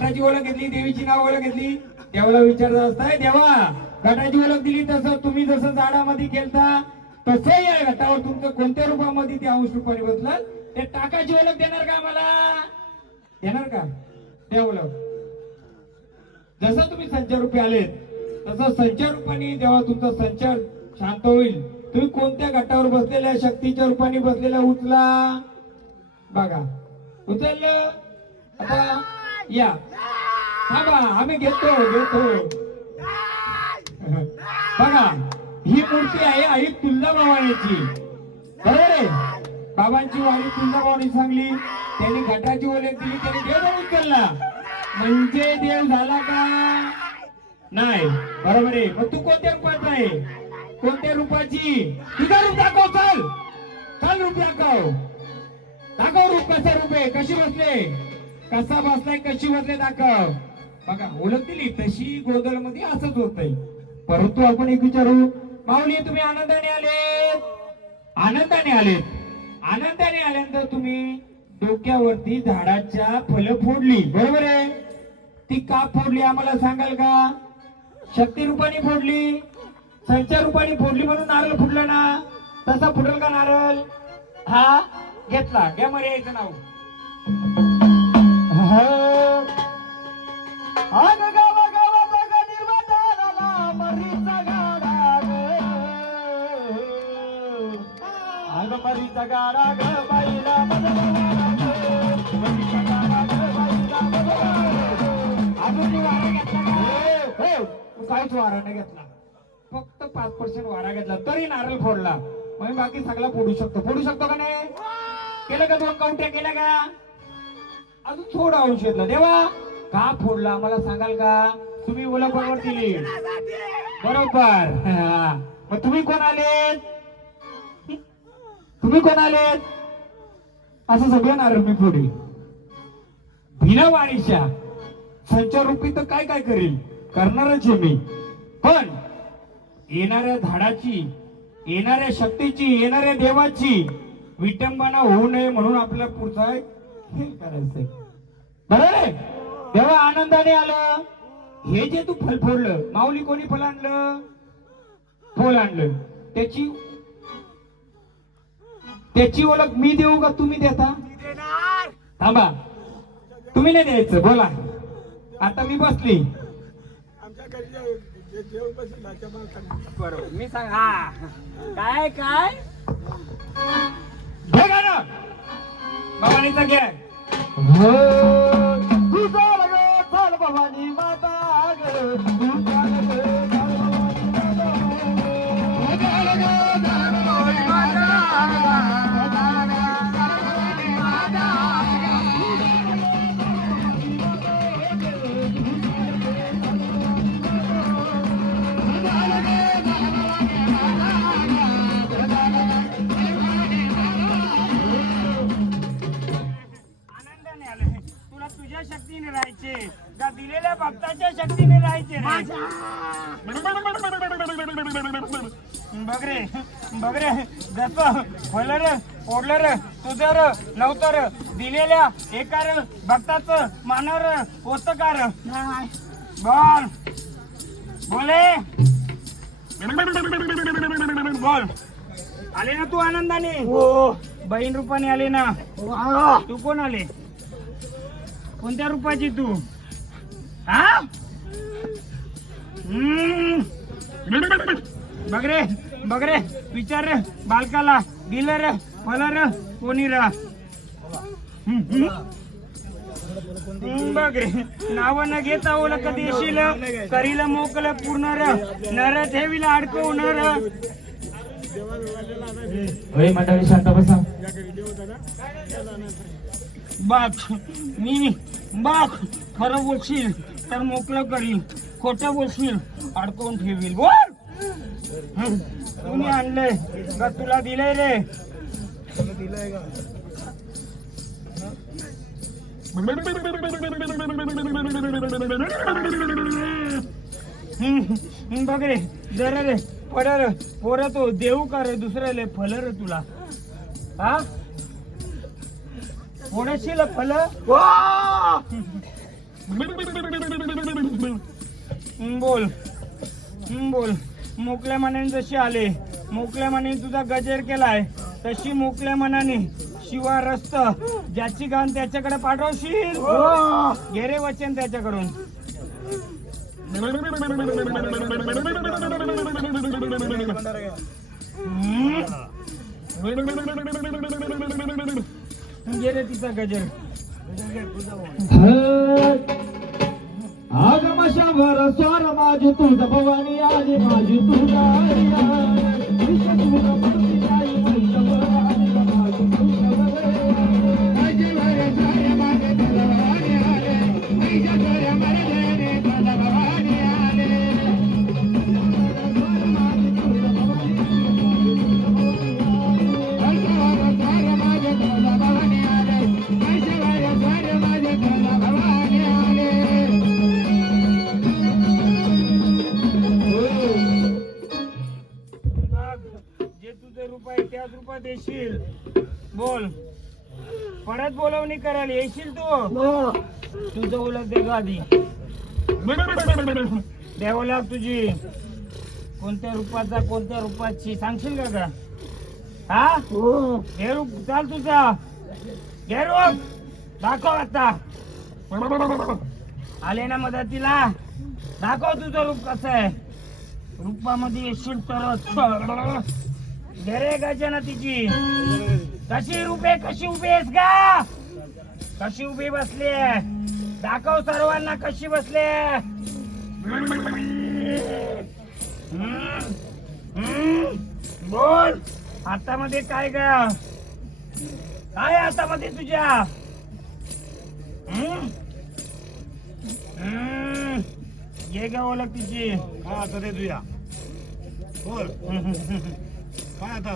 घाटाची ओळख घेतली, देवीची नाव ओळख घेतली, देवाला विचारत असताय देवा घाटाची ओळख दिली तसं तुम्ही जसं झाडामध्ये केलता तसं या घाटावर तुमचं कोणत्या रूपामध्ये ते अंश रूपाने बदलल, ते टाकाची ओळख देणार का आम्हाला? देणार का? त्या ओळख जसं तुम्ही संचार रूपी आलेत तसं संचार रूपाने जेव्हा तुमचा संचार शांत होईल, तुम्ही कोणत्या घाटावर बसलेल्या शक्तीच्या रूपाने बसलेला उचला बघा. उचललं आता या थांबा आम्ही घेतो बघा. ही मूर्ती आहे आई तुळजाभवानीची, बरोबर आहे. बाबांची वारी तुळजाभवानी सांगली, त्यांनी घाटाची ओळख दिली, त्यांनी देव उचलला म्हणजे देव झाला का? नाही, बरोबर आहे. मग तू कोणत्या रूपाचा आहे? कोणत्या रूपाची? तुझा रूप दाखव, चल रूप दाखव रूप कसं रूप आहे, कशी बसले, कसा बसलाय, कशी बसले दाखव. बघा ओळख दिली तशी गोंधळ मध्ये असंच होतंय. परंतु आपण एक विचारू, माऊली तुम्ही आनंदाने आल्यानंतर तुम्ही डोक्यावरती झाडाच्या फुलं फोडली, बरोबर आहे. ती का फोडली आम्हाला सांगाल का? शक्ती रूपाने फोडली, संचार रूपाने फोडली म्हणून नारळ फुटलं ना? तसा फुटल का नारळ? हा घेतला, घ्या मरे याचं नाव. मरीचा गाडा ग बाईला काहीच वारा नाही घेतला, फक्त 5% वारा घेतला तरी नारळ फोडला. मग बाकी सगळा फोडू शकतो का नाही? केलं का? 2 काउंट्या केल्या का? अजून थोडं अंश घेतलं. देवा का फोडला आम्हाला सांगाल का? तुम्ही ओळख बरोबर दिली, बरोबर. मग तुम्ही कोण आलेत? असं सगळं नारळ मी फोडेल. भिना वारीच्या संचार रूपी तर काय करेल, करणारच आहे मी. पण येणाऱ्या झाडाची, येणाऱ्या शक्तीची, येणाऱ्या देवाची विटंबना होऊ नये म्हणून आपल्याला पुढचा खेळ करायचंय, बरोबर आहे. तेव्हा आनंदाने आलं. हे जे तू फल फोडलं, माऊली कोणी फल आणलं? फळ आणलं. त्याची ओळख मी देऊ का तुम्ही देता? थांबा, तुम्ही नाही द्यायचं, बोला. आता मी बसली, बरोबर मी सांग. हा काय घे ना भवानीचा घ्या. चाल भवानी माता तुझ्या शक्तीने राहायचे का दिलेल्या भक्ताच्या शक्तीने राहायचे? बघ रे जसं फलर फोडलर तुझर नवतर दिलेल्या एकार भक्ताचं मानर पोस्तकार बोले बोल. आले ना तू आनंदाने? हो. बहीण रूपाने आले ना? तू कोण आले? कोणत्या रूपाची तू? हा बघ रे विचार रे बालकाला, दिलर फलर कोणी रा? बघ रे नाव न घेता ओळख कधी येशील, करील मोकल पूर्ण र नर ठेवीला अडकवून र. मंडळी शांत बसा. बाग खरं बोलशील तर मोकळं करील, खोटं बोलशील अडकवून ठेवील. बोल. तुम्ही आणलंय का तुला दिलंय रे? बघ रे जरा रे पडर पोर तो देऊ का रे दुसऱ्याले फल रे तुला? हा फोडशील फल? बोल बोल. मोकळ्या मनाने जशी आले, मोकळ्या मनाने तुझा गजेर केलाय, तशी मोकळ्या मनाने शिवा रस्त ज्याची गाण त्याच्याकडे पाठवशील. घे रे वचन त्याच्याकडून. घे रे तिचा गजर. आगमशावर स्वर माझी तुझ भवानी आली माझी तुझा जे तुझे रुपये त्याच रुपयात येशील. बोल. परत बोलवणी करायला येशील तू. तुझं ओळख दे ग आधी. द्यावं लाग तुझी. कोणत्या रूपाचा कोणत्या रूपाची सांगशील का? हा घे रूप. चाल तुझा घे रूप. दाखव आता. आले ना मदतीला. दाखव तुझं रूप कसं आहे. रूपामध्ये येशील तरच. घे रे गजना तिची. कशी रूपे कशी उभी आहेस का? कशी उभी बसली. दाखव सर्वांना कशी बसले. बोल. हातामध्ये काय ग? काय हातामध्ये तुझ्या? ये ग ओळख तिची. काय आता रे तुझ्या? बोल काय आता?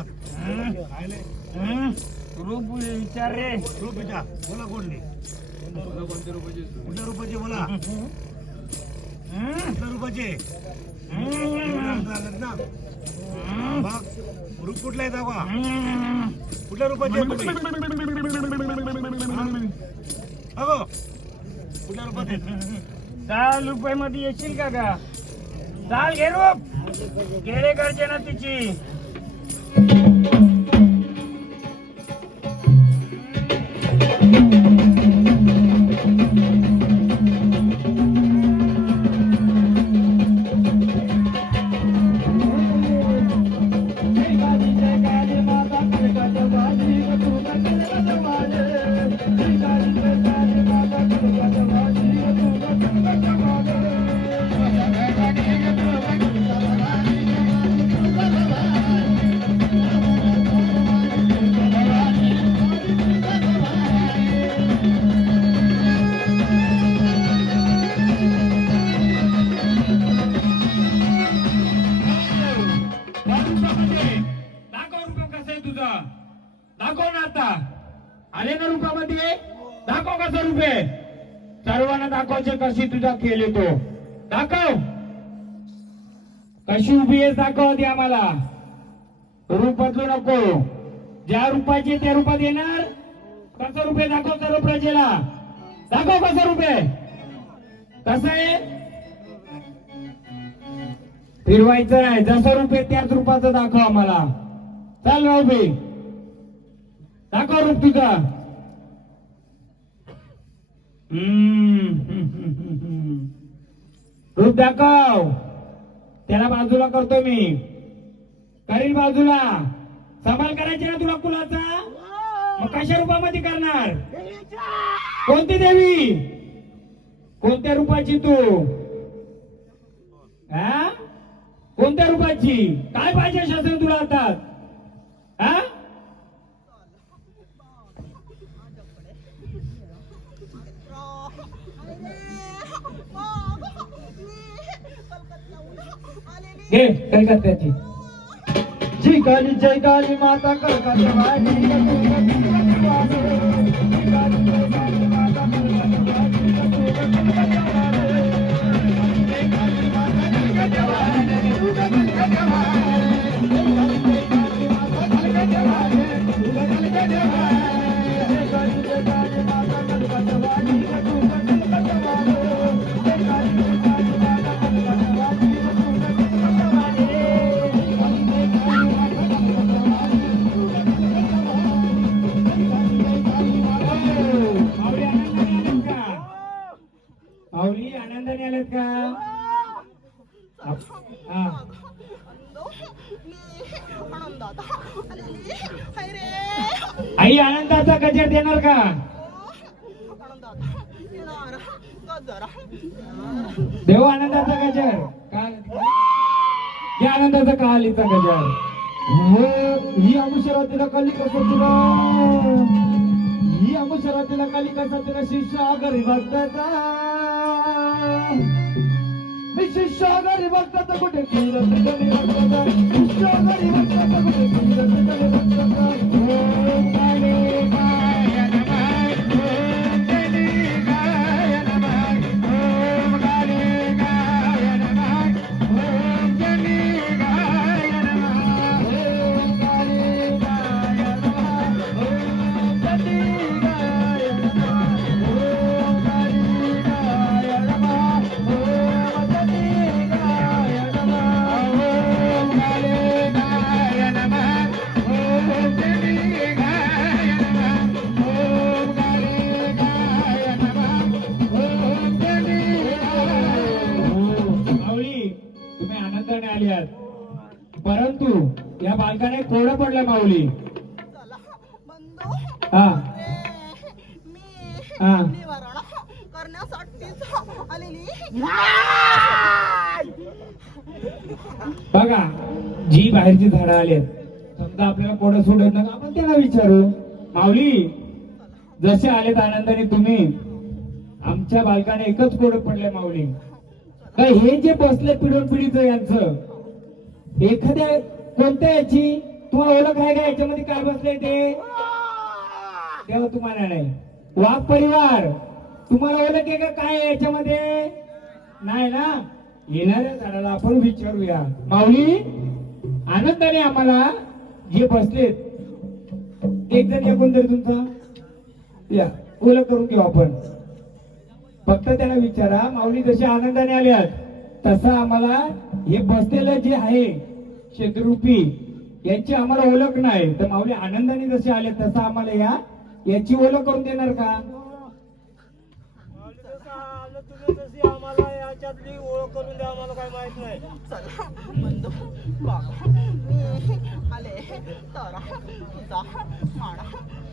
रूप विचार रे. रूप विचार. बोला कोणली? कुठल्या रूपाचे बोला? कुठल्या रूपाचे? ना बघ रूप कुठला आहे दाखवा. कुठल्या रूपाचे आहे तुम्ही? अगो कुठल्या रूपाचे? चाल रुपये मध्ये येशील का? चाल घे रूप. गेले गरजे ना तिची. दाखव ना आता. आले ना रूपामध्ये. दाखव कसा रूप आहे. सर्वांना दाखवायचे कशी तुझा केले तो. दाखव कशी उभी आहेस. दाखव आधी आम्हाला. रूप बदलू नको. ज्या रूपाचे त्या रूपात येणार. कसं रूप आहे दाखव सर्व प्रजेला. दाखव कसं रूप आहे. कसं आहे. फिरवायचं नाही. जसं रूप आहे त्याच रूपाचं दाखव आम्हाला. चाल राहू बे. दाखव रूप तुझा. रूप दाखव. त्याला बाजूला करतो मी. करील बाजूला. सांभाळ करायची ना तुला कुलाचा. मग कशा रूपामध्ये करणार. कोणती देवी. कोणत्या रूपाची तू. हा कोणत्या रूपाची. काय पाहिजे शास्त्र तुला आता. हा घे कलकत्त्याची. जी काली जय काली माता कलकत्ता. माऊली आनंदाने आलेत का? हा आई आनंदाचा गजर देणार का? देव आनंदाचा गजर का? या आनंदाचा कालीचा गजर. ही अमुशरातीला काली कसं तुला, ही अमुशरातीला काली कसं तुला शिष्य घरी बघताचा, शिष्य घरी बघताचा कुठे किरत गणी बघताचा, शिष्य घरी बघताचा कुठे किरत गणी बघताचा. ओम काली गाय नमः, ओम काली गाय नमः, ओम काली गाय नमः, ओम काली गाय नमः, ओम काली गाय नमः, ओम काली गाय नमः, ओम काली गाय नमः, ओम काली गाय नमः, ओम काली गाय नमः, ओम काली गाय नमः, ओम काली गाय नमः, ओम काली गाय. माऊली तुम्ही आनंदाने आली आहात, परंतु या बालकाने कोरडं पडलं माऊली. हा हा निवारण करण्यासाठीच आलेली. बघा जी बाहेरची झाडं आलेत, समजा आपल्याला कोरडं सोडत नका, आपण त्यांना विचारू. माऊली जसे आलेत आनंदाने तुम्ही, आमच्या बालकाने एकच कोरडं पडलंय माऊली. काय हे जे बसले पिढून पिढीचं यांचं, एखाद्या कोणत्या याची तुम्हाला ओळख आहे का? याच्यामध्ये काय बसलंय ते तेव्हा तुम्हाला नाही. वाघ परिवार तुम्हाला ओळख आहे का काय आहे याच्यामध्ये? नाही ना. येणाऱ्या झाडाला आपण विचारूया. माऊली आनंदाने आम्हाला जे बसलेत, एक जण या कोणतरी तुमचा या ओळख करून घेऊ आपण. फक्त त्यांना विचारा, माऊली जसे आनंदाने आल्यात तसं आम्हाला हे बसलेलं जे आहे शेतरूपी याची आम्हाला ओळख नाही, तर माऊली आनंदाने जसे आले तसं आम्हाला याची ओळख करून देणार का? तुम्ही जशी आम्हाला याच्यातली ओळख करून द्या, आम्हाला काय माहित नाही. चला बंधू बाबा, मी आले तर तुझा माडा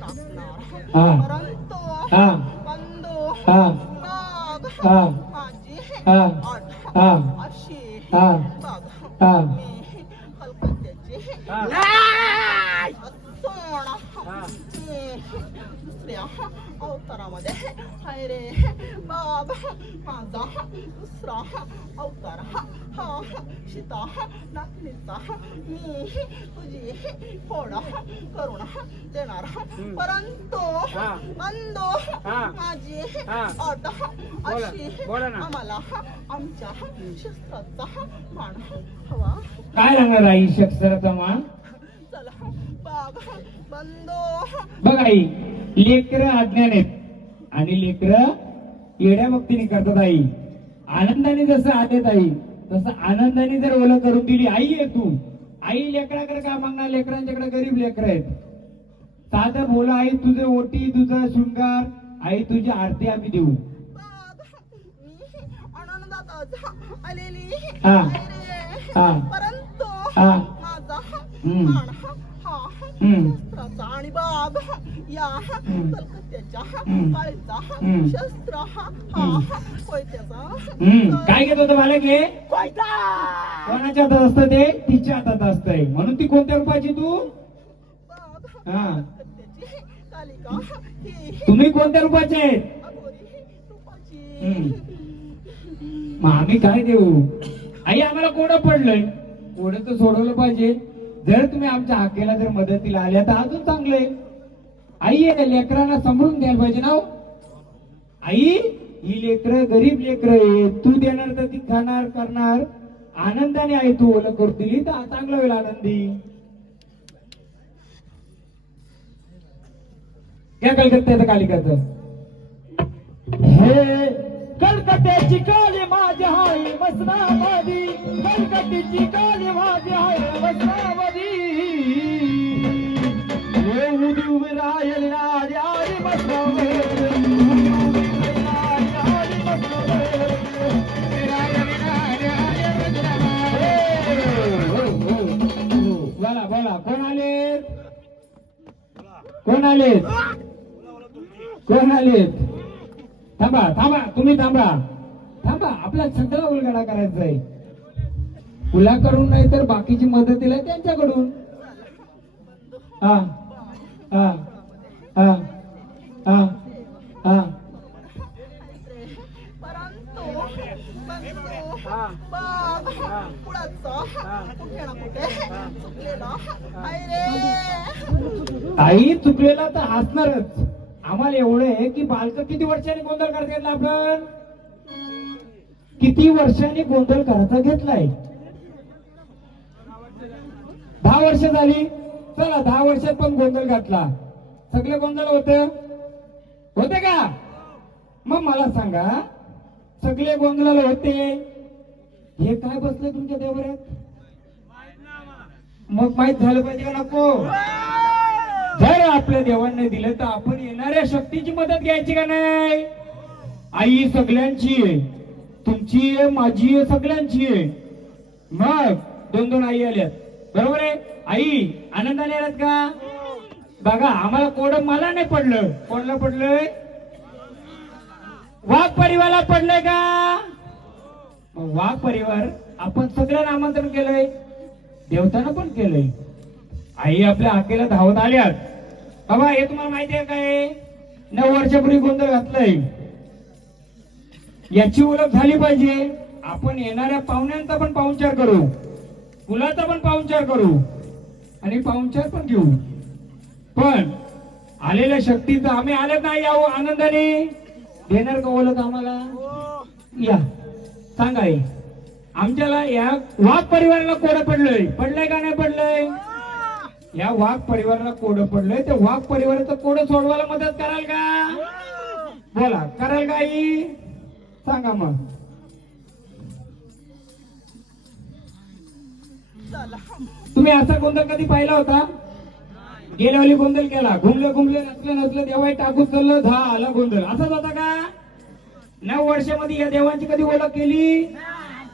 टाकणार. हा. परंतु हा. बंधू हा. बाग हा. माझी हा. आठ हा. अशी हा. बाग हा. मी कलकत्त्याची सोना दुसऱ्या अवतारामध्ये हाय रे बाबा. माझा दुसरा अवतार हा सीता नाचणीचा. मी तुझी फोड करून देणार. परंतु बंधू माझी अट अशी, आम्हाला आमच्या शस्त्राचा मान हवा. काय राहणार आई शस्त्राचा मान? चला बाग बंधू. बघ आई, लेकर अज्ञान आहेत आणि लेकर येड्या भक्तीने करतात. आई आनंदाने जसं आलेत आई तसं आनंदाने जर ओळख करून दिली, आई आहे तू. आई लेकराकडे काय मागणार? लेकरांच्याकडे गरीब लेकर आहेत. साधं बोला आई, तुझे ओटी तुझा शृंगार, आई तुझी आरती आम्ही देऊ. बाग मी आनंदात आलेली हा. आहे रे. हा. परंतु हा. माझा हम्म. मान हा हम्म. शस्त्राचा आणि बाग या हम्म. कलकत्त्याच्या हम्म. काळीचा हम्म. शस्त्र हा कोयत्याचा. काय घेत होतं मला घे? कोयता. कोणाच्या हातात असतं ते? तिच्या हातात असतंय. म्हणून ती कोणत्या रूपाची तू? बाग हा. कलकत्त्याची कालिका ही तुम्ही कोणत्या रूपाचे आहेत? अघोरी रूपाची. मग आम्ही काय देऊ? आई आम्हाला कोडं पडलंय, कोडं तर सोडवलं पाहिजे. जर तुम्ही आमच्या हाकेला जर मदतीला आल्या तर अजून चांगले. आई हे लेकरांना समजून द्यायला पाहिजे ना हो. आई ही लेकरं गरीब लेकरं आहे, तू देणार तर ती खाणार करणार. आनंदाने आई तू ओळख करून दिली तर चांगलं होईल आनंदी. या कलकत्त्याचं कालिकाचं हे कलकत्त्याची काली माझी हाय वसनामधी, कलकत्त्याची काली माझी हाय वसनामधी. उभी राहिली नारी आरी वसनामधी, उभी राहिली नारी आरी वसनामधी. कोण आलेत? कोण आलेत? कोण आलेत? थांबा थांबा, तुम्ही थांबा थांबा, आपला सगळा उलगडा करायचा आहे. तुला करून नाही तर बाकीची मदतीला त्यांच्याकडून. हा हा हा हा हा परंतु बाब पुढाचा कुठे ना कुठे चुकलेला आहे रे. ताई चुकलेला तर हसणारच. आम्हाला एवढं आहे की बालक किती वर्षांनी गोंधळ करायचा घेतला? आपण किती वर्षांनी गोंधळ करायचा घेतलाय? 10 वर्ष झाली. चला 10 वर्षात पण गोंधळ घातला. सगळे गोंधळ होते का? मग मला सांगा, सगळे गोंधळाला होते, हे काय बसले तुमच्या देवऱ्यात? मग माहित झालं पाहिजे का नको? जर आपल्या देवांनी दिलं तर आपण येणाऱ्या शक्तीची मदत घ्यायची का नाही? आई सगळ्यांची आहे, तुमची आहे, माझी आहे, सगळ्यांची आहे. मग 2-2 आई आल्यात, बरोबर आहे? आई आनंदाने आल्यात का? बघा, आम्हाला कोड मला नाही पडलं. कोणाला पडलंय? वाघ परिवाराला पडलंय का? मग वाघ परिवार आपण सगळ्यांना आमंत्रण केलंय, देवताना पण केलंय. आई आपल्या हाकेला धावत आल्यात. बाबा हे तुम्हाला माहिती आहे काय? 9 वर्षापूर्वी गोंधळ घातलाय, याची ओळख झाली पाहिजे. आपण येणाऱ्या पाहुण्यांचा पण पाहुणचार करू, मुलाचा पण पाहुणचार करू आणि पाहुणचार पण घेऊ. पण आलेल्या शक्तीचा आम्ही आले नाही यावं आनंदाने देणार का ओळख आम्हाला? या सांगा, आमच्याला या वाघ परिवाराला कोड पडलंय का नाही पडलंय? या वाघ परिवाराला कोड पडलंय, त्या वाघ परिवाराचं कोड सोडवायला मदत कराल का? बोला, कराल का आई? सांगा मग. तुम्ही असा गोंधळ कधी पाहिला होता? गेल्या वेळी गोंधळ केला, घुमले नसलं देवाई टाकून चाललं, झाला गोंधळ. असाच होता का? 9 वर्षामध्ये या देवांची कधी ओळख केली?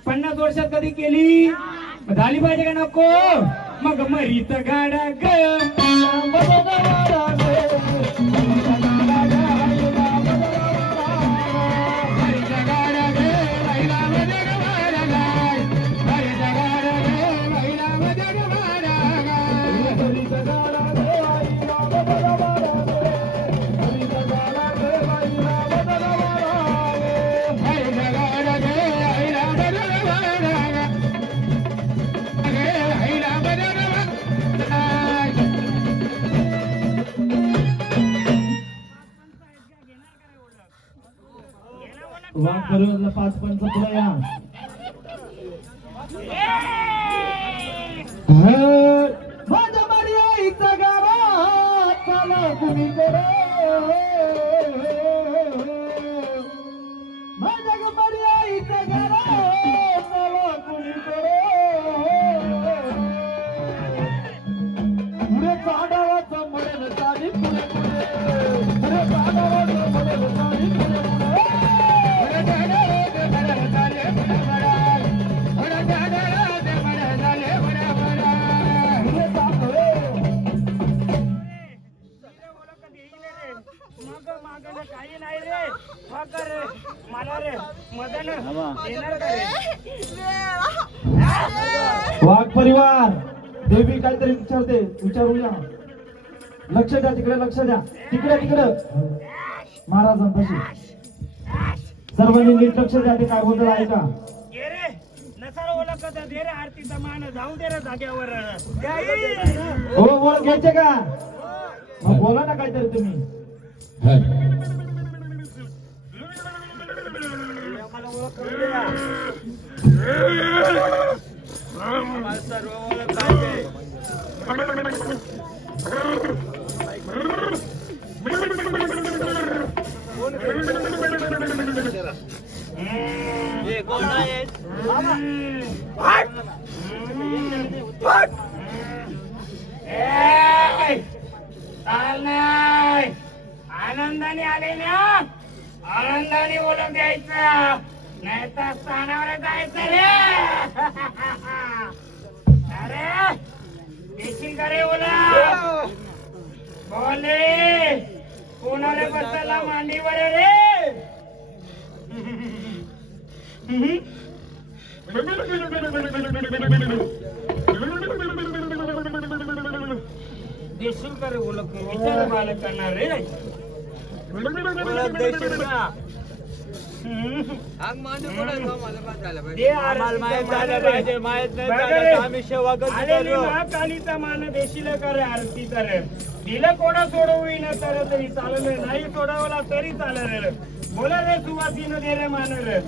50 वर्षात कधी केली? झाली पाहिजे का नको? मग मरीत गाडा वाघ परिवाराला 5 पंच पुढे या. माझ्या मारी आईचा गावा चला तुम्ही कडे, माझ्या मारी आईचा गावा चला तुम्ही कडे. पुढे चाडावाचं म्हणेल साडी पुढे पुढे चाडावाचं म्हणेल साडी पुढे पुढे. काही नाही रे, मला रे मदन येणार का रे? वाघ परिवार देवी काहीतरी विचारते, विचारूया. लक्ष द्या, तिकडे लक्ष द्या, तिकडे महाराजांपाशी सर्वांनी नीट लक्ष द्या. ते काय बोलतात ऐका. ये रे नसाला ओळखत दे रे, आरतीचा मान जाऊ दे रे जाग्यावर. हो ओळख घ्यायचे का? मग बोला ना काहीतरी तुम्ही. मला ओळख करू दे. आम्हाला सर्व ओळख पाहिजे. कोण आहे? आनंदाने आले ना, आनंदाने ओळख द्यायचं, नाही तर स्थानावर जायचं रे. अरे देशील का रे ओला बोले कोणाला बसायला मांडीवर रे देशील का रे ओळख विचार मालक करणार रे देशील का दे आम्हाला माहित झालं पाहिजे माहित नाही झालं तर आम्ही सेवा करू कालीचा मान देशील कर आरती कर दिलं कोणा सोडवून तर तरी चाललं नाही सोडवला तरी चालेल बोला रे सुवासीनं दे रे मान रे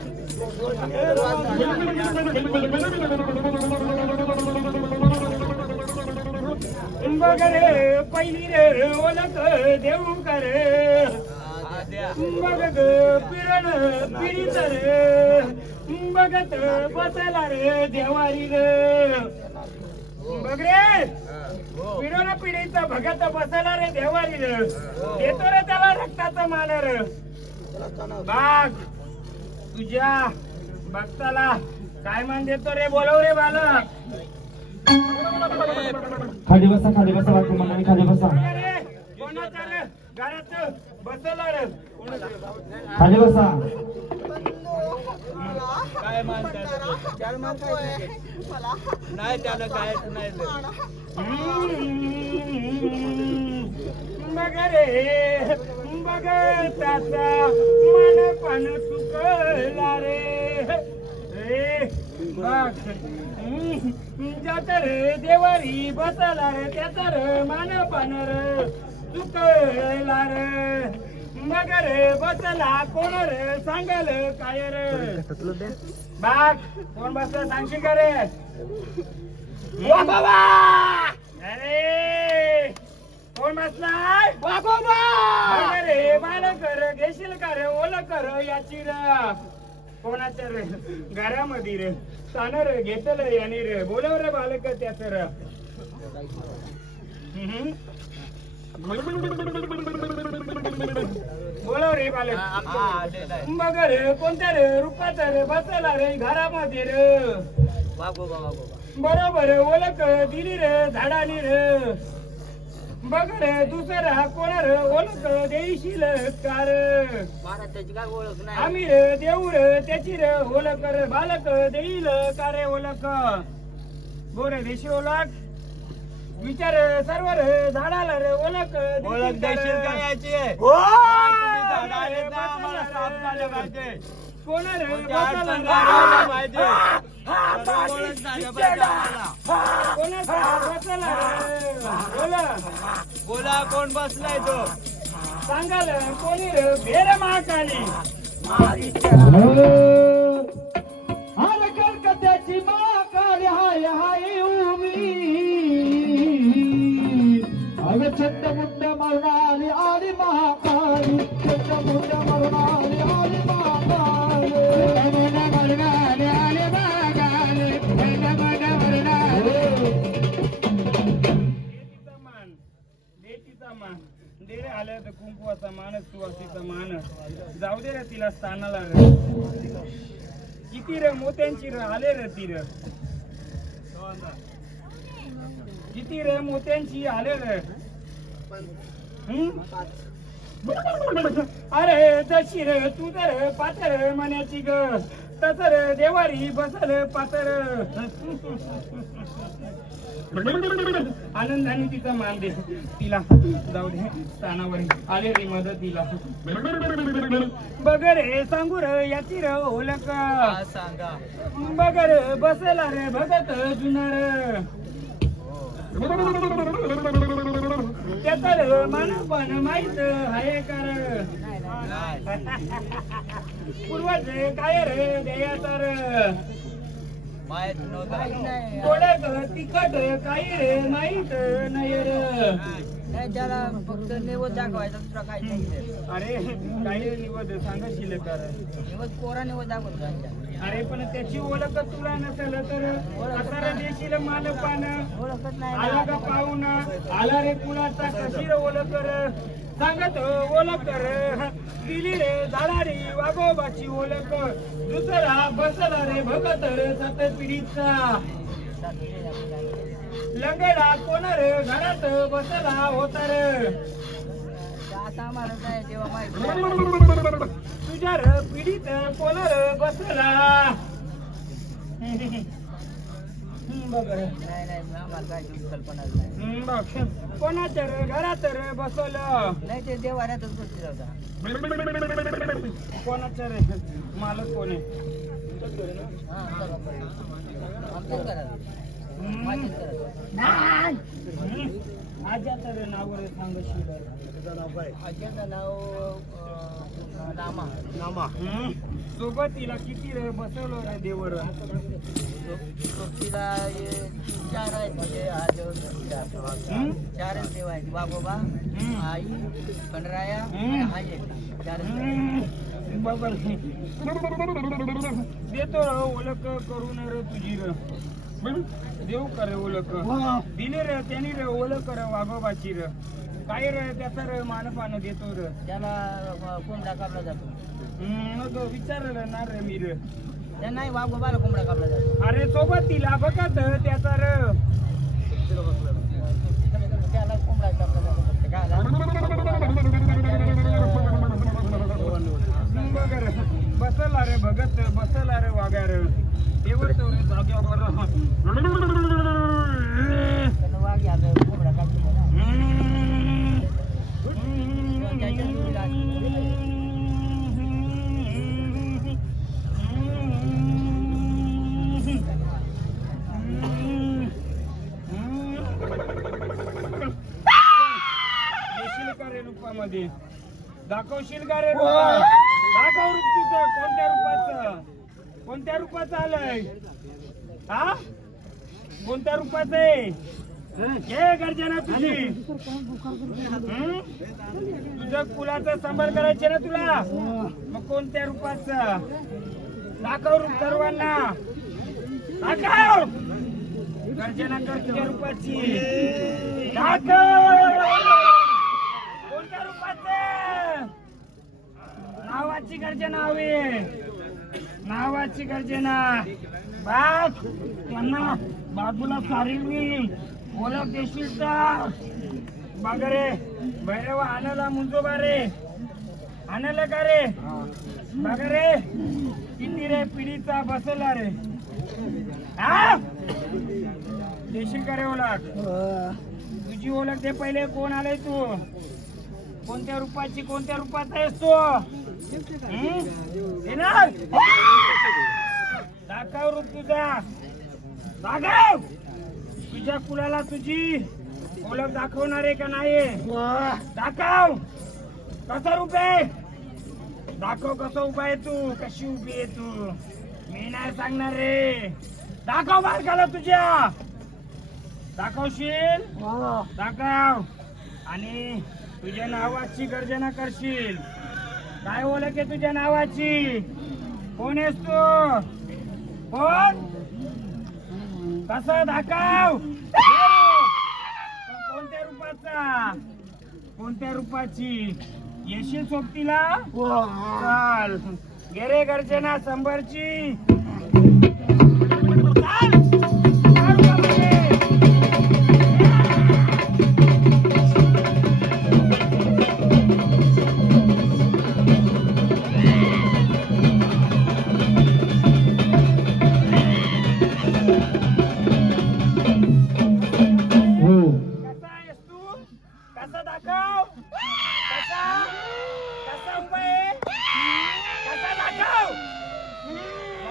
बघ रे पहिली रे ओळख देऊ कर बघ पिरण पिढीच रे बघत बसला रे देवारी रे बघ रे पिढोना पिढीचा भगत बसला रे देवारी रे देतो रे त्याला रक्ताचा मान रे बाग तुझ्या भक्ताला काय मान देतो रे बोलव रे बालक खाली बसा बाकी मनाने खाली बसा कोणाचा रे घरात बसला रे खाली बसा काय नाही त्याला काय नाही बघ रे बघ त्याचा मन पण चुकला रे रे बघ जात रे देवारी बसला रे त्याचा रे मान पण रे चुकला रे मग रे बसला कोण रे सांगाल काय रे बाग कोण बसला सांगशील का रे बाबा अरे कोण बसलाय बाबा रे माल कर घेशील का रे ओल कर याची रे कोणाच्या रे घरामध्ये रे तान रे घेतल यानी रे बोलव रे बालक त्याच रे बोलव रे बालक बघ रे कोणत्या रे रूपात रे बसला रे घरामध्ये रे बरोबर ओळख दिली रे झाडानी रे बघ रे दुसरा कोण रे ओळख देशील का रे आम्ही रे देऊ रे त्याची रे ओळख रे बालक देईल का रे ओळख बोरे देशी ओळख विचार सर्व रे झाडाला रे ओळख देशील का याची कोण रे बोला कोण बसलाय तो सांगाल कोणी रे भेर महाकाली अरे कलकत्याची महाकाली हाय हाय उभी अगं छट्ट मुट्ट मरणारी आली महाकाली छट्ट मुट्ट मरणारी आली महाकाली मरणारी आली महाकाली देतीचा मान दे रे आलं तर कुंकवाचा मान सुवासीचा मान जाऊ दे रे तिला स्थानाला रे किती रे मोत्यांची रे आले रे ती रे किती रे मोत्यांची आले रे अरे जशी रे तू तर पातर मण्याची ग तस रे देवारी बसल पातर आनंदाने तिचा मान दे तिला जाऊ दे स्थानावर आले रे मदतीला बघ रे सांगू रे याची रे ओळख सांगा बघ रे बसला रे भगत जुनार त्याचा रे मन पण माहित आहे कर पूर्वज काय रे द्यायचा रे माहित नव्हतं थोडं तिखट काही रे माहित नाही रे त्याला फक्त निवड दाखवायचा दुसरा काय नाही अरे काही निवड सांगशील कर निवड कोरा निवड दाखवतो अरे पण त्याची ओळख तुला नसेल तर आता देशील मालपान ओळखत नाही आला का पाहून आला रे कुणाचा कशी रे ओळख कर सांगत ओळख कर दिली रे झाडारी वागोबाची ओळख दुसरा बसला रे भगत रे सत पिढीचा लंगडा कोण रे घरात बसला होता रे आता आम्हाला काय तेव्हा माहिती तुझ्या र पिढीत कोण रे बसला बघ रे. नाही नाही आम्हाला काय कल्पनाच नाही बघ कोणाच्या रे घरात रे बसवलं नाही ते देवाऱ्यातच गोष्टी होता कोणाच्या रे मालक कोण आहे हा आमच्याच घरात माझ्याच घरात आज्याचं रे नाव रे सांगशील त्याचं नाव काय आज्याचं नाव नामा नामा सोबतीला किती रे बसवलं रे देवर तिला 4 आहेत म्हणजे आज 4च देव आहेत बाबोबा आई खंडराया आणि आई 4च देव. बरोबर देतो रे ओळख करून रे तुझी रे देऊ का रे ओळख दिली रे त्यांनी रे ओळख रे वाघोबाची रे काय रे त्याचा रे मानपान देतो रे त्याला कोंबडा कापला जातो मग विचार रे ना रे मी रे त्या नाही बाबोबाला कोंबडा कापला जातो अरे सोबत तिला बघत त्याचा रे त्याला कोंबडा कापला जातो फक्त काय बघ रे बसला रे भगत बसला रे वागा रे देवर तो रे जाग्यावर त्यानं वाघ आता कोंबडा कापला ना त्याच्या जोडीला देशील का रे रूपामध्ये दाखवशील का रे रूपा दाखव रूप तुझं कोणत्या रूपाचं आलंय हा कोणत्या रूपाचं आहे हे गर्जना तुझी तुझ्या कुलाचा सांभाळ करायचे ना तुला मग कोणत्या रूपाचं दाखव रूप सर्वांना दाखव गर्जना कर तुझ्या रूपाची दाखव कोणत्या रूपाचं नावाची गर्जना हवी नावाची गर्जना बाग त्यांना बाजूला सारील मी ओळख देशील तर बघ रे भैरव आणायला मुंजोबा रे आणायला का रे बघ रे किती रे पिढीचा बसला रे हा देशील का रे ओळख तुझी ओळख दे पहिले कोण आलाय तू कोणत्या रूपात आहेस तू येणार दाखव रूप तुझा दाखव तुझ्या कुलाला तुझी ओळख दाखवणार आहे का नाही दाखव कसा रूप आहे दाखव कसं उभा आहे तू कशी उभी आहे तू मी नाही सांगणार रे दाखव बालकाला तुझ्या दाखवशील दाखव आणि तुझ्या नावाची गर्जना करशील काय ओळख आहे तुझ्या नावाची कोण आहेस तू कोण कसं दाखव कोणत्या रूपाची येशील सोबतीला चाल गेरे गर्जना संभरची चाल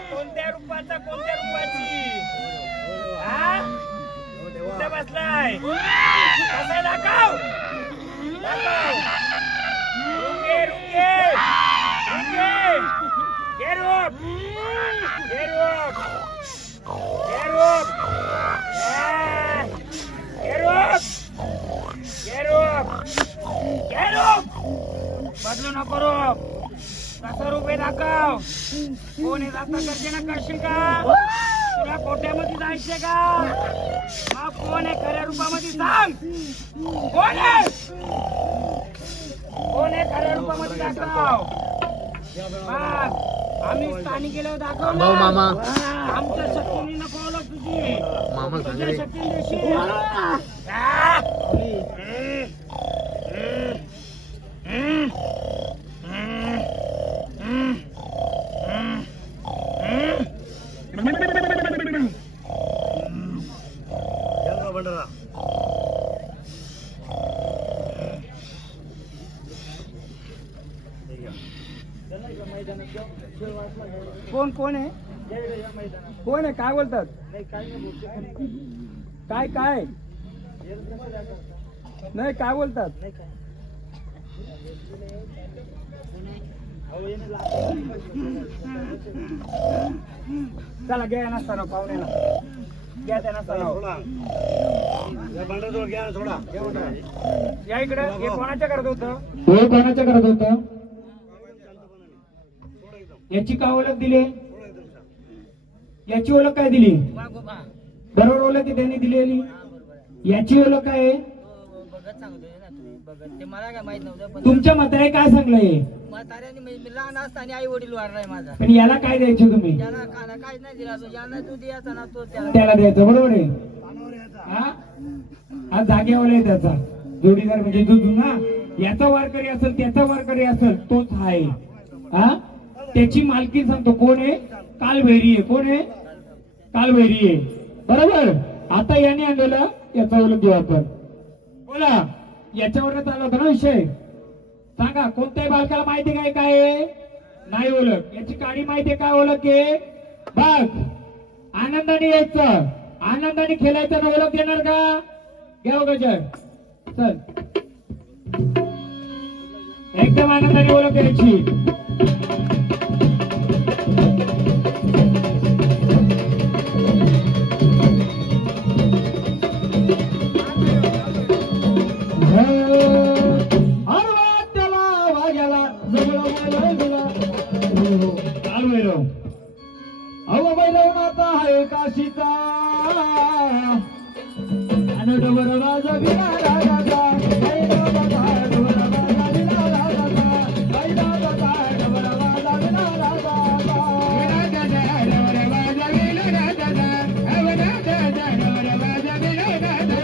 कोणत्या रूपाची हा कुठे बसलाय कसं दाखव रुके रुके रुके घे रूप घे रूप घे रूप घे रूप घे रूप घे रूप बदलू नको रूप कसं रूप आहे दाखव कोण आहे दाखव गर्जना करशील का तुला कोट्यामध्ये जायचे का मग कोण आहे खऱ्या रूपामध्ये सांग कोण आहे खऱ्या रूपामध्ये दाखव आम्ही स्थानिक गेल्यावर दाखवलं भाऊ मामा. आमच्या शक्तीने नको ओळख तुझी मामा सांग तुझ्या रे. शक्तीने देशील चल भंडारा. कोण आहे कोण आहे काय बोलतात काय काय नाही काय बोलतात चला घ्या ना सर पाहुण्याला घ्या त्यांना सर थोडा या भंडाराजवळ घ्या ना थोडा. घ्या भंडारा. या इकडे हे कोणाच्या करत होतं हे कोणाच्या करत होतं याची का ओळख दिली याची ओळख काय दिली वाघोबा बरोबर ओळख आहे त्यांनी दिलेली याची ओळख काय आहे बघत सांगतोय ना तुम्ही बघत ते मला काय माहित नव्हतं पण तुमच्या म्हातारे काय सांगलंय म्हाताऱ्याने मी लहान असताना आई वडील वारलाय माझा पण याला काय द्यायचे तुम्ही त्याला काना काहीच नाही दिला तो ज्याला तू द्यायचा ना तो त्याला त्याला द्यायचं बरोबर आहे हा हा जागेवाला आहे त्याचा जोडीदार म्हणजे जो जुना याचा वारकरी असेल त्याचा वारकरी असेल तोच आहे हा त्याची मालकी सांगतो कोण आहे कालभैरी आहे कोण आहे कालभैरी आहे बरोबर आता याने आणलेलं याचा ओळख घेऊ आपण बोला याच्यावरच आला होता ना विषय सांगा कोणत्याही बालकाला माहिती काय काय आहे नाही ओळख याची काळी माहिती काय ओळख आहे बघ आनंदाने यायचं आनंदाने खेळायचं ना ओळख देणार का घ्या गजर चल एकदम आनंदाने ओळख द्यायची अहो बैलवणाचा आहे काशीचा आणि डबर वाजा विना राजाचा बैला बघा डबर वाजा विना राजाचा बैला बघा डबर वाजा विना राजाचा डबर वाजा विना राजाचा डबर वाजा विना राजाचा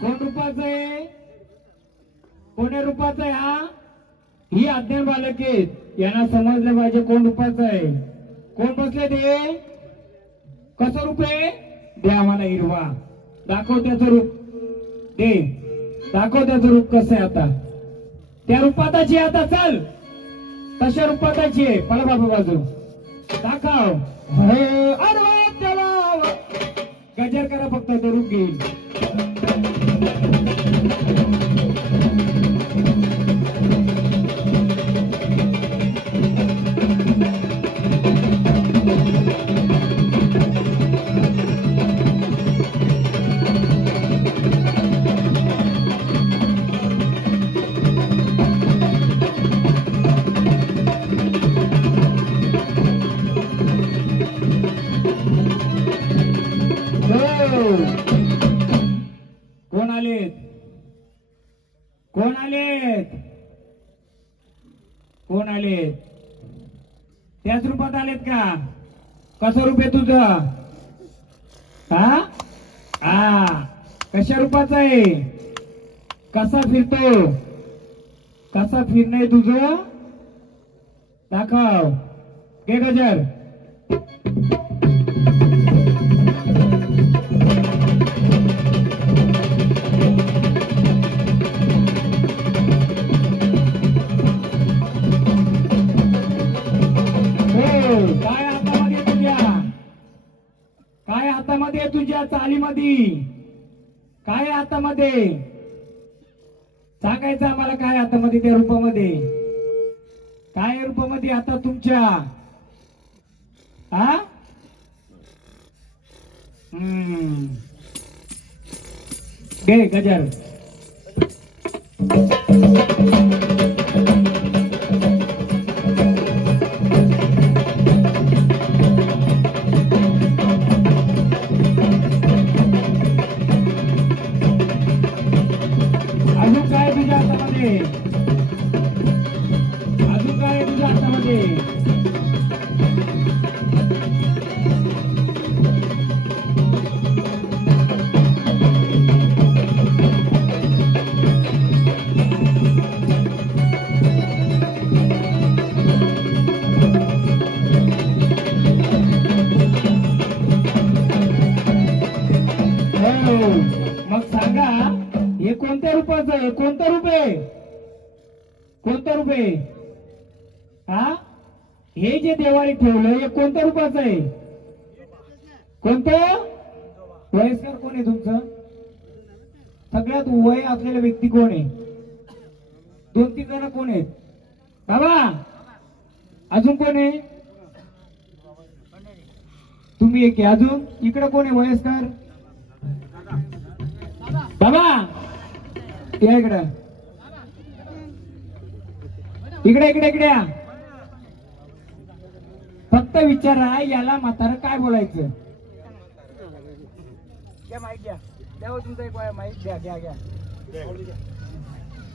कोण रूपाचं आहे कोण्या रूपाचं आहे हा ही अध्ययन बालक आहेत यांना समजलं पाहिजे कोण रूपाचं आहे कोण बसले ते कसं रूप आहे दे आम्हाला हिरवा दाखव त्याचं रूप दे दाखव त्याचं रूप कसं आहे आता त्या रूपाताची आता चल तशा रूपाताची आहे पळा बाबा बाजू दाखव गजर करा फक्त तो रूप घेईल कोण आलेत कोण आलेत कोण आलेत त्याच रूपात आलेत का कसं रूप आहे तुझं हा कशा रूपाचं आहे कसा फिरतो कसा फिरणं तुझं दाखव घे गजर काय हातामध्ये तुझ्या चालीमध्ये काय हातामध्ये सांगायचं आम्हाला काय हातामध्ये त्या रूपामध्ये काय रूपामध्ये आता तुमच्या हा घे गजर अजून काय तुझ्या हातामध्ये अजून काय तुझ्या हातामध्ये आहे कोणतं रूप आहे कोणतं रूप आहे हा हे जे देवाने ठेवलं हे कोणत्या रूपाचं आहे कोणतं वयस्कर कोण आहे तुमचं सगळ्यात वय असलेला व्यक्ती कोण आहे 2-3 जण कोण आहेत बाबा अजून कोण आहे तुम्ही एक आहे अजून इकडे कोण आहे वयस्कर बाबा या इकडं इकडे इकडे इकडे या फक्त विचारा याला म्हातारं काय बोलायचं घ्या माईक घ्या द्या तुमचा एक माईक घ्या घ्या घ्या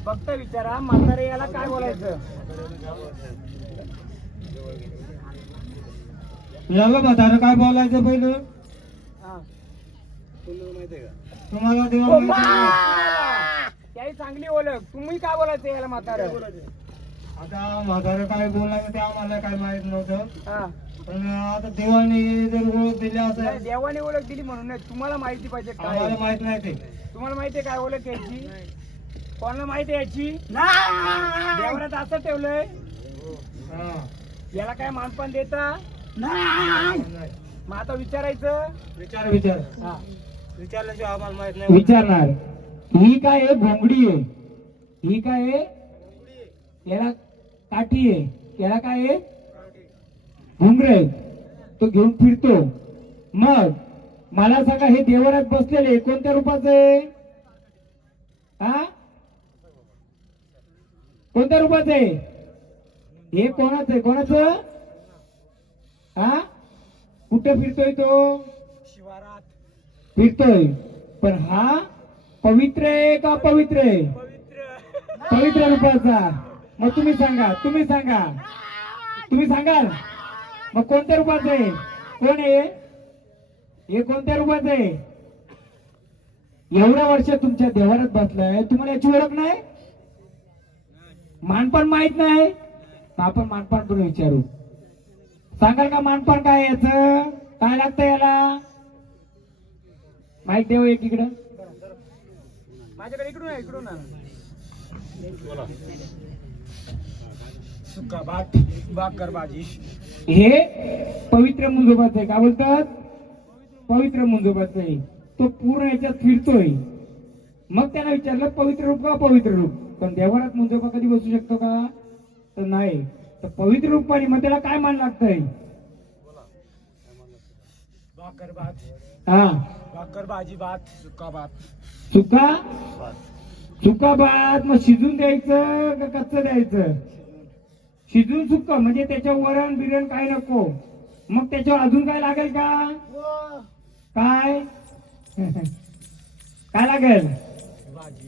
फक्त विचारा म्हातारे याला काय बोलायचं याला म्हातारं काय बोलायचं पहिलं हा. तुम्हाला देवा माहिती आहे? त्याही चांगली ओळख तुम्ही काय बोलायचं याला म्हातारं आता म्हातारं काय बोलायचं ते आम्हाला काय माहित नव्हतं हा पण आता देवाने जर ओळख दिली नाही, असं देवाने ओळख दिली म्हणून नाही तुम्हाला माहिती पाहिजे काय आम्हाला माहित नाही ते तुम्हाला माहितीये काय ओळख याची कोणाला माहिती आहे याची देवरात असं ठेवलंय हा. याला काय मानपान देता मग आता विचारायचं विचार विचार हा विचारल्याशिवाय आम्हाला माहित नाही विचारणार ही काय आहे भोंगडी आहे ही काय आहे याला काठी आहे याला काय आहे घुंगरे तो घेऊन फिरतो मग मला सांगा हे देवरात बसलेले कोणत्या रूपाचं आहे हा कोणत्या रूपाचं आहे हे कोणाचं आहे कोणाचं हा कुठे फिरतोय तो शिवारात फिरतोय पण हा पवित्र आहे का अपवित्र आहे पवित्र रूपाचा मग तुम्ही सांगा तुम्ही सांगाल मग कोणत्या रूपाचं आहे कोण आहे हे कोणत्या रूपाचं आहे एवढ्या वर्ष तुमच्या देवारात बसलाय तुम्हाला याची ओळख नाही मानपान माहित नाही तर आपण मानपान करून विचारू सांगाल का मानपान काय याचं काय लागतं याला माहित देऊ एक इकडं माझ्याकडे इकडून आहे इकडून सुका भात भाकर भाजी हे पवित्र मुंजोबाचं आहे काय बोलतात पवित्र मुंजोबाचं आहे तो पूर्ण याच्यात फिरतोय मग त्याला विचारलं पवित्र रूप का पवित्र रूप पण देवारात मुंजोबा कधी बसू शकतो का तर नाही तर पवित्र रूपाने मग त्याला काय मान लागतंय भाकर भात हा भाकर भाजी भात सुका भात सुका भात मग शिजून द्यायचं का कच्चं द्यायचं शिजून सुक्क म्हणजे त्याच्यावर वरण बिरण काय नको मग त्याच्यावर अजून काय लागेल का काय काय लागेल भाजी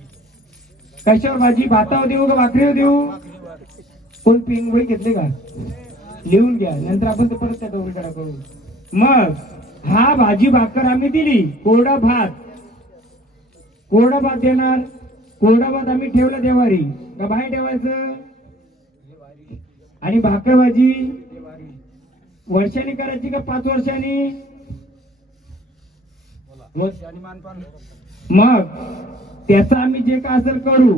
कशावर भाजी भातावर देऊ का भाकरीवर देऊ कोण पिंग वही घेतले का लिहून घ्या नंतर आपण ते परत त्या दौरीकडे करू मग हा भाजी भाकर आम्ही दिली कोरडा भात देणार कोरडा भात आम्ही ठेवला देवारी का बाहेर ठेवायचं आणि भाकर भाजी वर्षांनी करायची का 5 वर्षांनी आणि मानपान मग त्याचं आम्ही जे काय असेल करू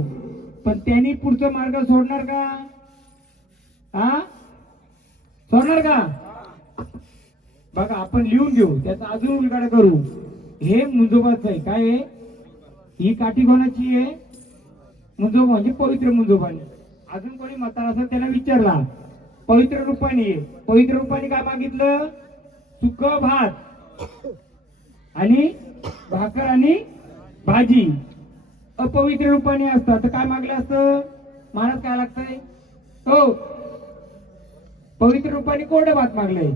पण त्यांनी पुढचा मार्ग सोडणार का हा सोडणार का बघा आपण लिहून घेऊ त्याचा अजून उलगडा करू हे मुंजोबाचं आहे काय आहे ही काठी कोणाची आहे मुंजोबा म्हणजे पवित्र मुंजोबाने अजून कोणी म्हातारा असेल त्याला विचारला पवित्र रूपाने काय मागितलं सुक भात आणि भाकर आणि भाजी अपवित्र रूपाने असतात तर काय मागलं असतं महाराज काय लागतंय हो पवित्र रूपाने कोरडं भात मागलंय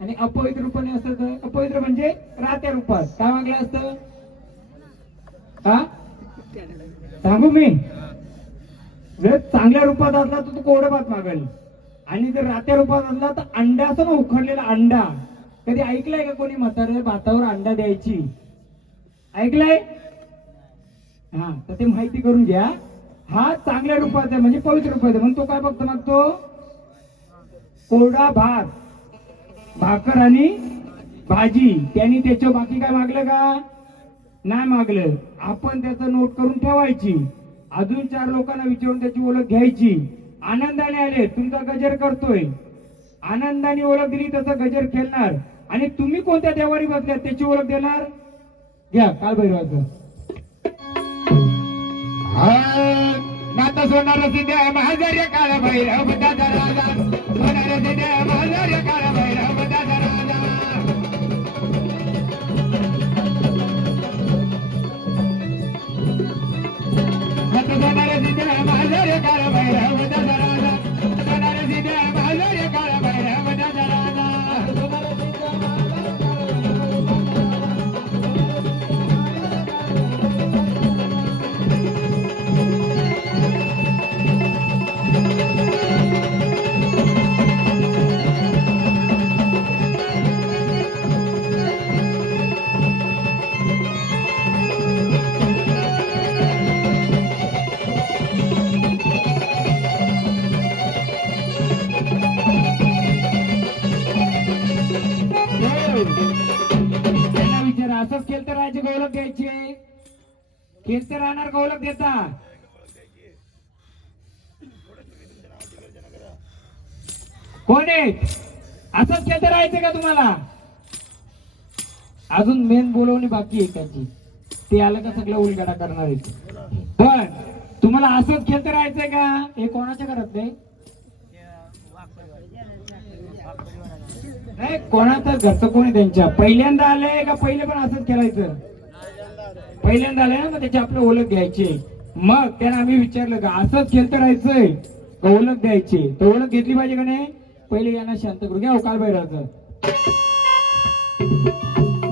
आणि अपवित्र रूपाने असतं तर अपवित्र म्हणजे रात्या रूपात काय मागलं असतं हा सांगू मी जर चांगल्या रूपात असला तर तू कोरडं भात मागेल आणि जर रात्या रूपात असला तर अंडा असं ना उखडलेला अंडा कधी ऐकलंय का कोणी म्हातारे भातावर अंडा द्यायची ऐकलंय हा तर ते माहिती करून घ्या हा चांगल्या रूपात आहे म्हणजे पवित्र रूपात आहे म्हणून तो काय फक्त मागतो कोरडा भात भाकर आणि भाजी त्यांनी त्याच्यावर बाकी काय मागलं का नाही मागलं आपण त्याचं नोट करून ठेवायची, अजून 4 लोकांना विचारून त्याची ओळख घ्यायची. आनंदाने आले, तुमचा गजर करतोय, आनंदाने ओळख दिली तसं गजर खेळणार. आणि तुम्ही कोणत्या देवारी बसल्यात त्याची ओळख देणार. घ्या कालभैरवाचं. नाता सोनार सिद्ध महाजार्य काळ भैरव दादा राजा, सोनार सिद्ध महाजार्य काळ भैरव दादा राजा. नाता सोनार सिद्ध महाजार्य काळ भैरव दादा राजा, सोनार सिद्ध महाजार्य काळ भैरव दादा राजा. त्यांना विचारा, असंच खेळ तर राहायचे का ओळख द्यायची, खेळ तर राहणार का ओळख देता. कोण आहे असंच खेळ तर राहायचं का तुम्हाला. अजून मेन बोलवणी बाकी आहे त्यांची, ते आलं का सगळं उलगडा करणार आहे. पण तुम्हाला असंच खेळ तर राहायचंय का. हे कोणाच्या घरात नाही, नाही कोणाचं घरचं कोणी त्यांच्या. पहिल्यांदा आलंय का पहिले पण असंच खेळायचं. पहिल्यांदा आलंय ना, मग त्याची आपलं ओळख घ्यायची. मग त्यांना आम्ही विचारलं का असंच खेळत राहायचंय का ओळख द्यायची. तर ओळख घेतली पाहिजे का नाही. पहिले यांना शांत करू घ्या. कालभैरवाचं.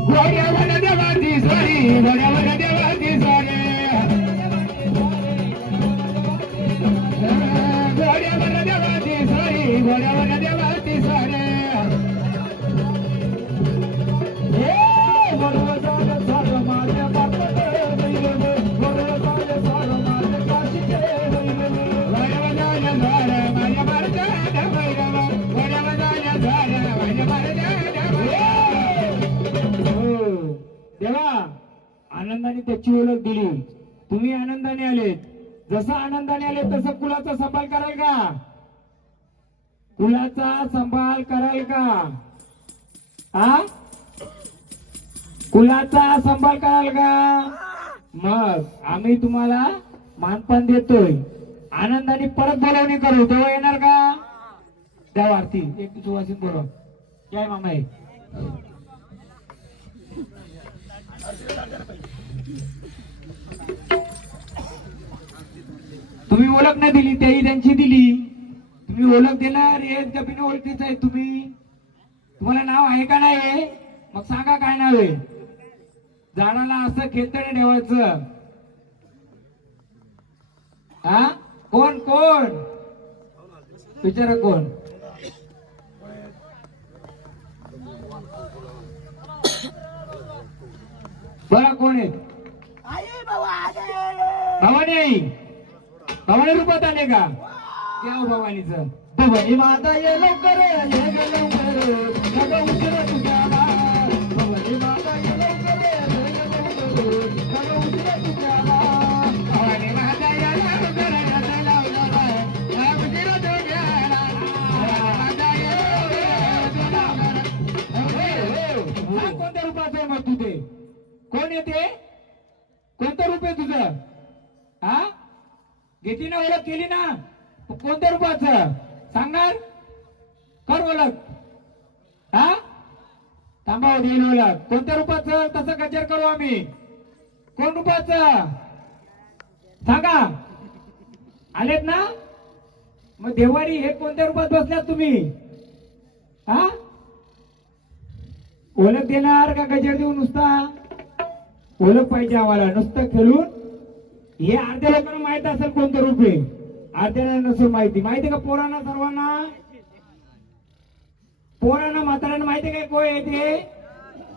घोड्यावर देवाची स्वारी, घोड्यावर देवाची स्वारी, घोड्यावर देवाची स्वारी, घोड्यावर देवाची स्वारी. देवा आनंदाने त्याची ओळख दिली, तुम्ही आनंदाने आलेत. जसं आनंदाने आले तसं कुलाचा सांभाळ कराल का. कुलाचा सांभाळ कराल का. हा कुलाचा सांभाळ कराल का. मग आम्ही तुम्हाला मानपान देतोय. आनंदाने परत बोलावणी करू, तेव्हा येणार का. त्या आरती एक सुवासित बोलव. जय मामाई. तुम्ही ओळख नाही दिली, त्याही त्यांची दिली. तुम्ही ओळख देणार हे बिना ओळखीच आहे. तुम्हाला नाव आहे का नाही. मग सांगा काय नाव आहे. झाडाला असं खेचणे ठेवायचं. हा कोण कोण विचारा कोण. बघा कोण आहे. भवानी. भवानी रूपात आले का. घ्या भवानीचं. भवानी माता ये लवकर, ये ग लवकर, नग उशिरा तुझ्या दारात. भवानी माता ये लवकर, ये ग लवकर, नग उशिरा तुझ्या दारात. भवानी माता ये लवकर, ये लवकर, नग उशिरा तुझ्या दारात. भवानी माता ये लवकर. हा कोणत्या रूपाचं आहे मग तुझे. कोण येते. कोणतं रूप आहे तुझं. हा घेतली ना ओळख केली ना. कोणत्या रूपाचं सांगणार. कर ओळख. हा थांबा देईल ओळख. कोणत्या रूपाचं तसं गजर करू आम्ही. कोण रूपाचं सांगा. आलेत ना. मग देवारी हे कोणत्या रूपात बसल्यात तुम्ही. हा ओळख देणार का गजर देऊ नुसता. ओळख पाहिजे आम्हाला. नुसतं खेळून हे अर्ध्या लोकांना माहित असेल कोणतं रूप आहे, अर्ध्याला नसेल माहिती. माहिती का पोरांना सर्वांना. पोरांना म्हाताऱ्यांना माहिती काय कोण आहे ते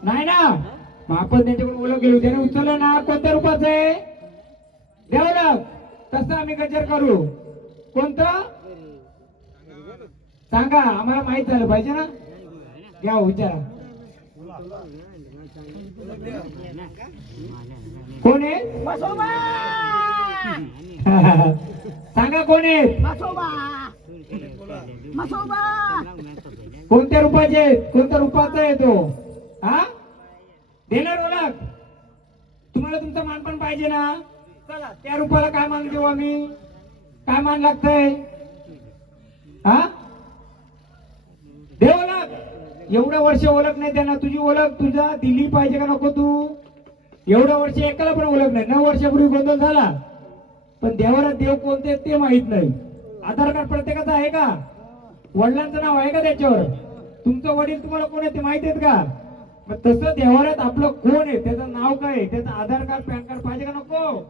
नाही ना. मग आपण त्याच्याकडून ओळख गेलो, त्याने उचललं ना. कोणत्या रूपाचं आहे द्या ओळख. तसं आम्ही गजर करू. कोणतं सांगा आम्हाला माहित झालं पाहिजे ना. घ्या विचारा. कोण आहे? बसोबा सांगा कोण आहेत? बसोबा बसोबा कोणत्या रूपाचे आहेत? कोणत्या रूपाचा आहे तो? हा देणार ओळख? तुम्हाला तुमचा मान पण पाहिजे ना. चला त्या रूपाला काय मान देऊ आम्ही? काय मान लागतंय? हा दे ओळख. एवढं वर्ष ओळख नाही त्यांना. तुझी ओळख तुझा दिली पाहिजे का नको? तू एवढं वर्ष एकाला पण ओळख नाही. 9 वर्षापूर्वी गोंधळ झाला, पण देवाला देव कोणते ते माहित नाही. आधार कार्ड प्रत्येकाचं आहे का? वडिलांचं नाव आहे का त्याच्यावर? तुमचं वडील तुम्हाला कोण आहे ते माहित आहेत का? मग तसं देवाऱ्यात आपलं कोण आहे, त्याचं नाव काय आहे, त्याचं आधार कार्ड पॅन कार्ड पाहिजे का नको?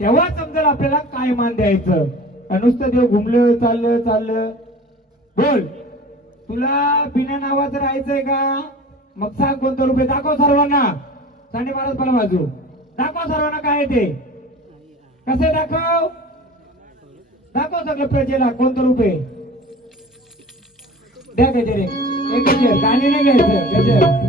तेव्हा समजेल आपल्याला काय मान द्यायचं. आणि नुसतं देव घुमलं चाललं चाललं. बोल, तुला बिना नावाचं राहायचंय का? मग सांग कोणतं रुपये दाखव सर्वांना. 12:30 मला बाजू दाखव सर्वांना काय आहे ते. कसे दाखव? दाखव सगळं प्रजेला कोणतं रुपये. द्या गजर एक गजर. गाणी नाही घ्यायचं गजर.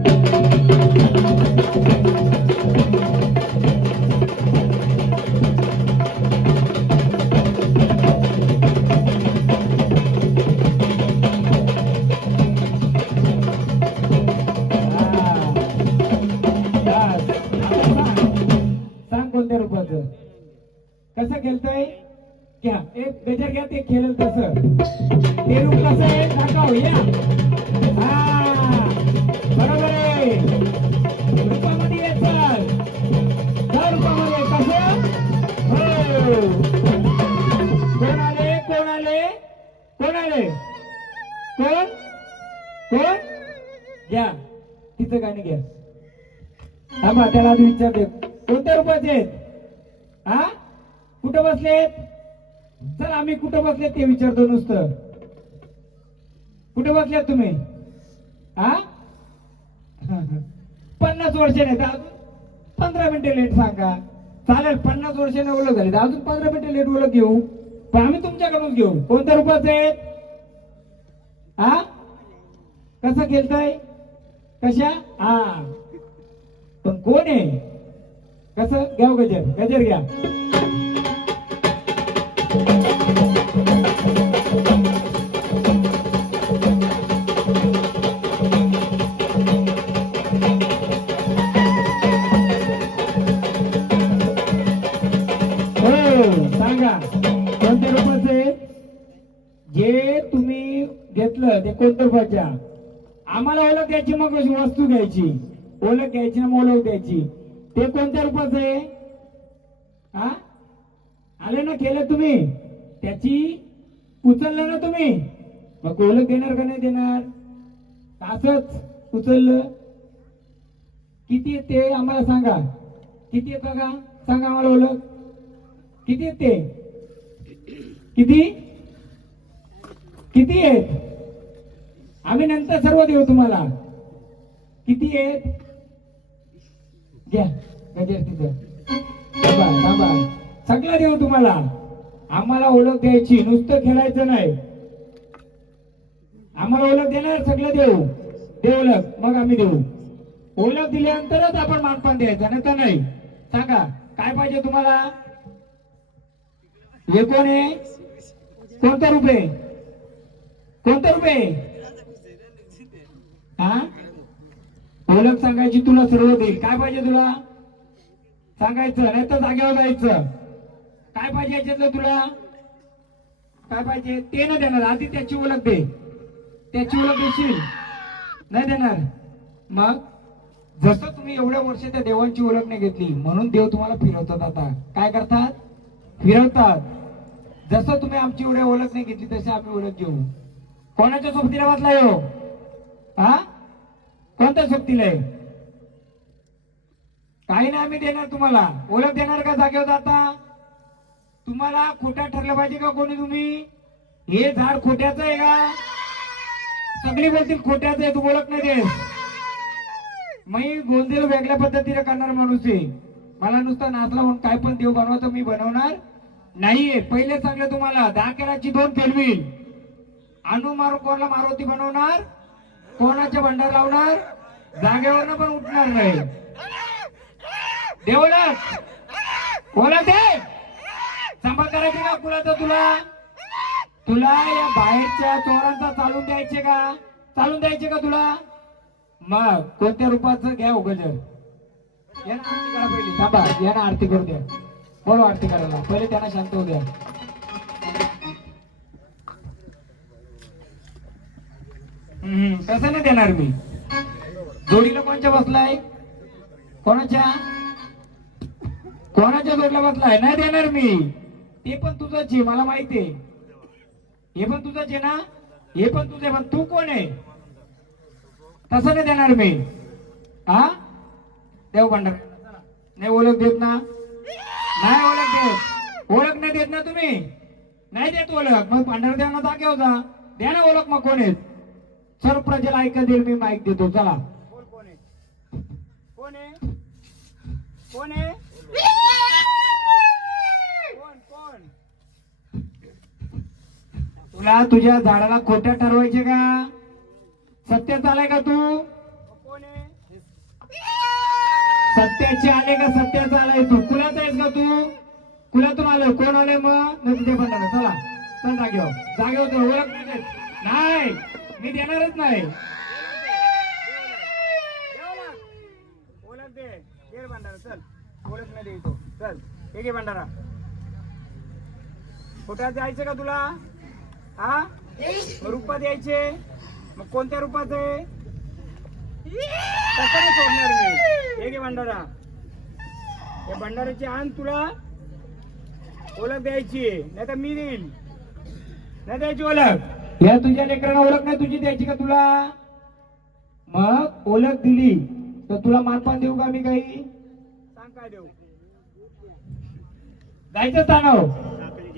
सांग कोणत्या रूपाचं? कसं खेळतोय? घ्या एक गजर घ्या. ते खेळेल तसं. ते रूप कसं आहे दाखव. या हा बरोबर आहे. रूपामध्ये येत चाल. त्या रूपामध्ये कसं? हो. कोण आले? कोण आले? कोण आले? कोण कोण? घ्या तिचं गाणी घ्या. थांबा त्याला आधी विचारते कोणत्या रूपाचे आहेत? हा कुठं बसलेत? चल आम्ही कुठं बसलेत ते विचारतो नुसतं. कुठे बसलेत तुम्ही? हा 50 वर्ष नाही तर अजून 15 मिनिटं लेट सांगा. चालेल 50 वर्षाने ओळख झाली तर अजून 15 मिनिटं लेट ओळख घेऊ, पण आम्ही तुमच्याकडून घेऊ. कोणत्या रूपाचे आहेत? हा कसं खेळताय? कशा? हा पण कोण आहे? कसं? घ्या गजर. गजर घ्या. सांगा कोणत्या रूपाचे? जे तुम्ही घेतलं ते कोणत्या रूपाच्या? आम्हाला ओळख द्यायची, मग वस्तू घ्यायची. ओळख घ्यायची ना मग ओळख द्यायची. ते कोणत्या रूपाचं आहे? हा आले ना केलं तुम्ही, त्याची उचललं ना तुम्ही, मग ओळख देणार का नाही देणार? असंच उचललं. किती ते आम्हाला सांगा. किती आहे बघा, सांगा आम्हाला ओळख किती आहेत ते? किती किती आहेत? आम्ही नंतर सर्व देऊ तुम्हाला. किती आहेत? घ्या गजर तिथं. थांबा सगळं देऊ तुम्हाला. आम्हाला ओळख द्यायची, नुसतं खेळायचं नाही. आम्हाला ओळख देणार, सगळं देऊ. दे ओळख मग आम्ही देऊ. ओळख दिल्यानंतरच आपण मानपान द्यायचं, नाही तर नाही. सांगा काय पाहिजे तुम्हाला? हे कोण आहे? कोणता रूप आहे? कोणता रूप आहे? हा ओळख सांगायची, तुला सर्व देईल. काय पाहिजे तुला? सांगायचं, नाही तर जागेवर जायचं. काय पाहिजे याच्यातलं तुला? काय पाहिजे ते न देणार. आधी त्याची ओळख दे. त्याची ओळख देशील? नाही देणार. मग जसं तुम्ही एवढ्या वर्ष त्या देवांची ओळख नाही घेतली, म्हणून देव तुम्हाला फिरवतात. आता काय करतात? फिरवतात. जसं तुम्ही आमची एवढ्या ओळख नाही घेतली तशी आम्ही ओळख घेऊ. कोणाच्या सोबतीला वाचला हो? हा कोणत्या सोबतीला आहे? काही नाही आम्ही देणार तुम्हाला. ओळख देणार का जागेवर जाता? तुम्हाला खोट्या ठरलं पाहिजे का कोणी? तुम्ही हे झाड खोट्याचं आहे का? सगळी बोलतील खोट्याचं आहे, तू ओळख नाही देस. मी गोंधळ वेगळ्या पद्धतीने करणार माणूस आहे. मला नुसता नाचला म्हणून काय पण देव बनवायचं मी बनवणार नाहीये. पहिले सांगले तुम्हाला, 10 केराची 2 फेलवील. आणू मारू कोणाला मारुती बनवणार? कोणाचे भंडार लावणार? जागेवरनं पण उठणार नाही. दे ओळख, ओळख दे. सांभाळ करायची का कुणाचं तुला? तुला या बाहेरच्या चोरांचा चालून द्यायचे का? चालून द्यायचे का तुला? मग कोणत्या रूपाचं घ्या गजर. यांना आरती करा पहिली. थांबा, यांना आरती करू द्या. बोलवा आरती करायला. पहिले त्यांना शांत होऊ द्या. तसं नाही देणार मी. जोडीला कोणच्या बसलाय? कोणाच्या? कोणाच्या जोडीला बसलाय? नाही देणार मी. ते पण तुझंच आहे, मला माहिती आहे. हे पण तुझंच आहे ना? हे पण तुझे. पण तू कोण आहे? तसं नाही देणार मी. हा देव भंडार नाही ओळख देत ना? नाही ओळख देत. ओळख नाही देत ना तुम्ही? नाही देत ओळख. मग भंडार देवांना जागेव जा. द्या ना ओळख. मग कोण आहेत? सर्व प्रजेला ऐका देईल मी. माईक देतो. चला. कोण आहे? कोण आहे? कोण आहे? कोण कोण? तुला तुझ्या झाडाला खोट्या ठरवायचे का? सत्य चालाय का तू? कोण आहे? सत्याचे आले का? सत्याचा आलाय तू? कुलाचा आहेस का तू? कुलातून आलोय. कोण आले मग? नाही तुझे पण. चला चल जागेव. जागेव तू. ओळख नाही देत. नाही मी देणारच नाही. ओळख दे. दे भंडारा. चल. ओळख नाही देतो. चल. हे घे भंडारा. कुठं जायचं का तुला? हा रूपात यायचे? मग कोणत्या रूपात आहे? कसं नाही सोडणार मी. हे घे भंडारा. या भंडाऱ्याची आण तुला ओळख द्यायची. नाही तर मी देईल. नाही द्यायची ओळख. या तुझ्या लेकरांना ओळख नाही तुझी द्यायची का तुला? मग ओळख दिली तर तुला मानपान देऊ का मी काही? सांग काय देऊ? जायचं ताणव.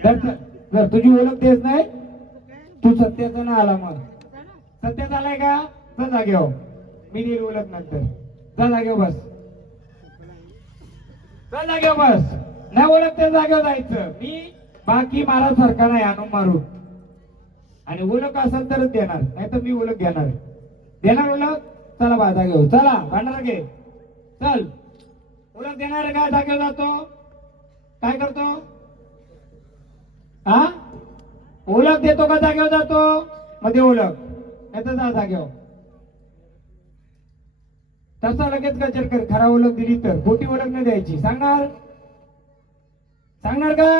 जर तुझी ओळख देत नाही तू सत्याचा ना आला. मग सत्याचा आलाय का? जा जागेव. मी देईल ओळख नंतर. जा जागेव बस. जा जागेव बस. नाही ओळख त्या जागेवर जायचं. मी बाकी मला सारखा नाही आणून मारू. आणि ओळख असेल तरच देणार. नाही तर मी ओळख घेणार. देणार ओळख? चला बा जागेव. चला भांडारा घे. चल. ओळख देणार का? जागेवर जातो. काय करतो? हा ओळख देतो का? जागेवर जातो. मध्ये ओळख नाही तर जा जागेवर. तसा लगेच गजर कर. खरा ओळख दिली तर. खोटी ओळख नाही द्यायची. सांगणार? सांगणार का?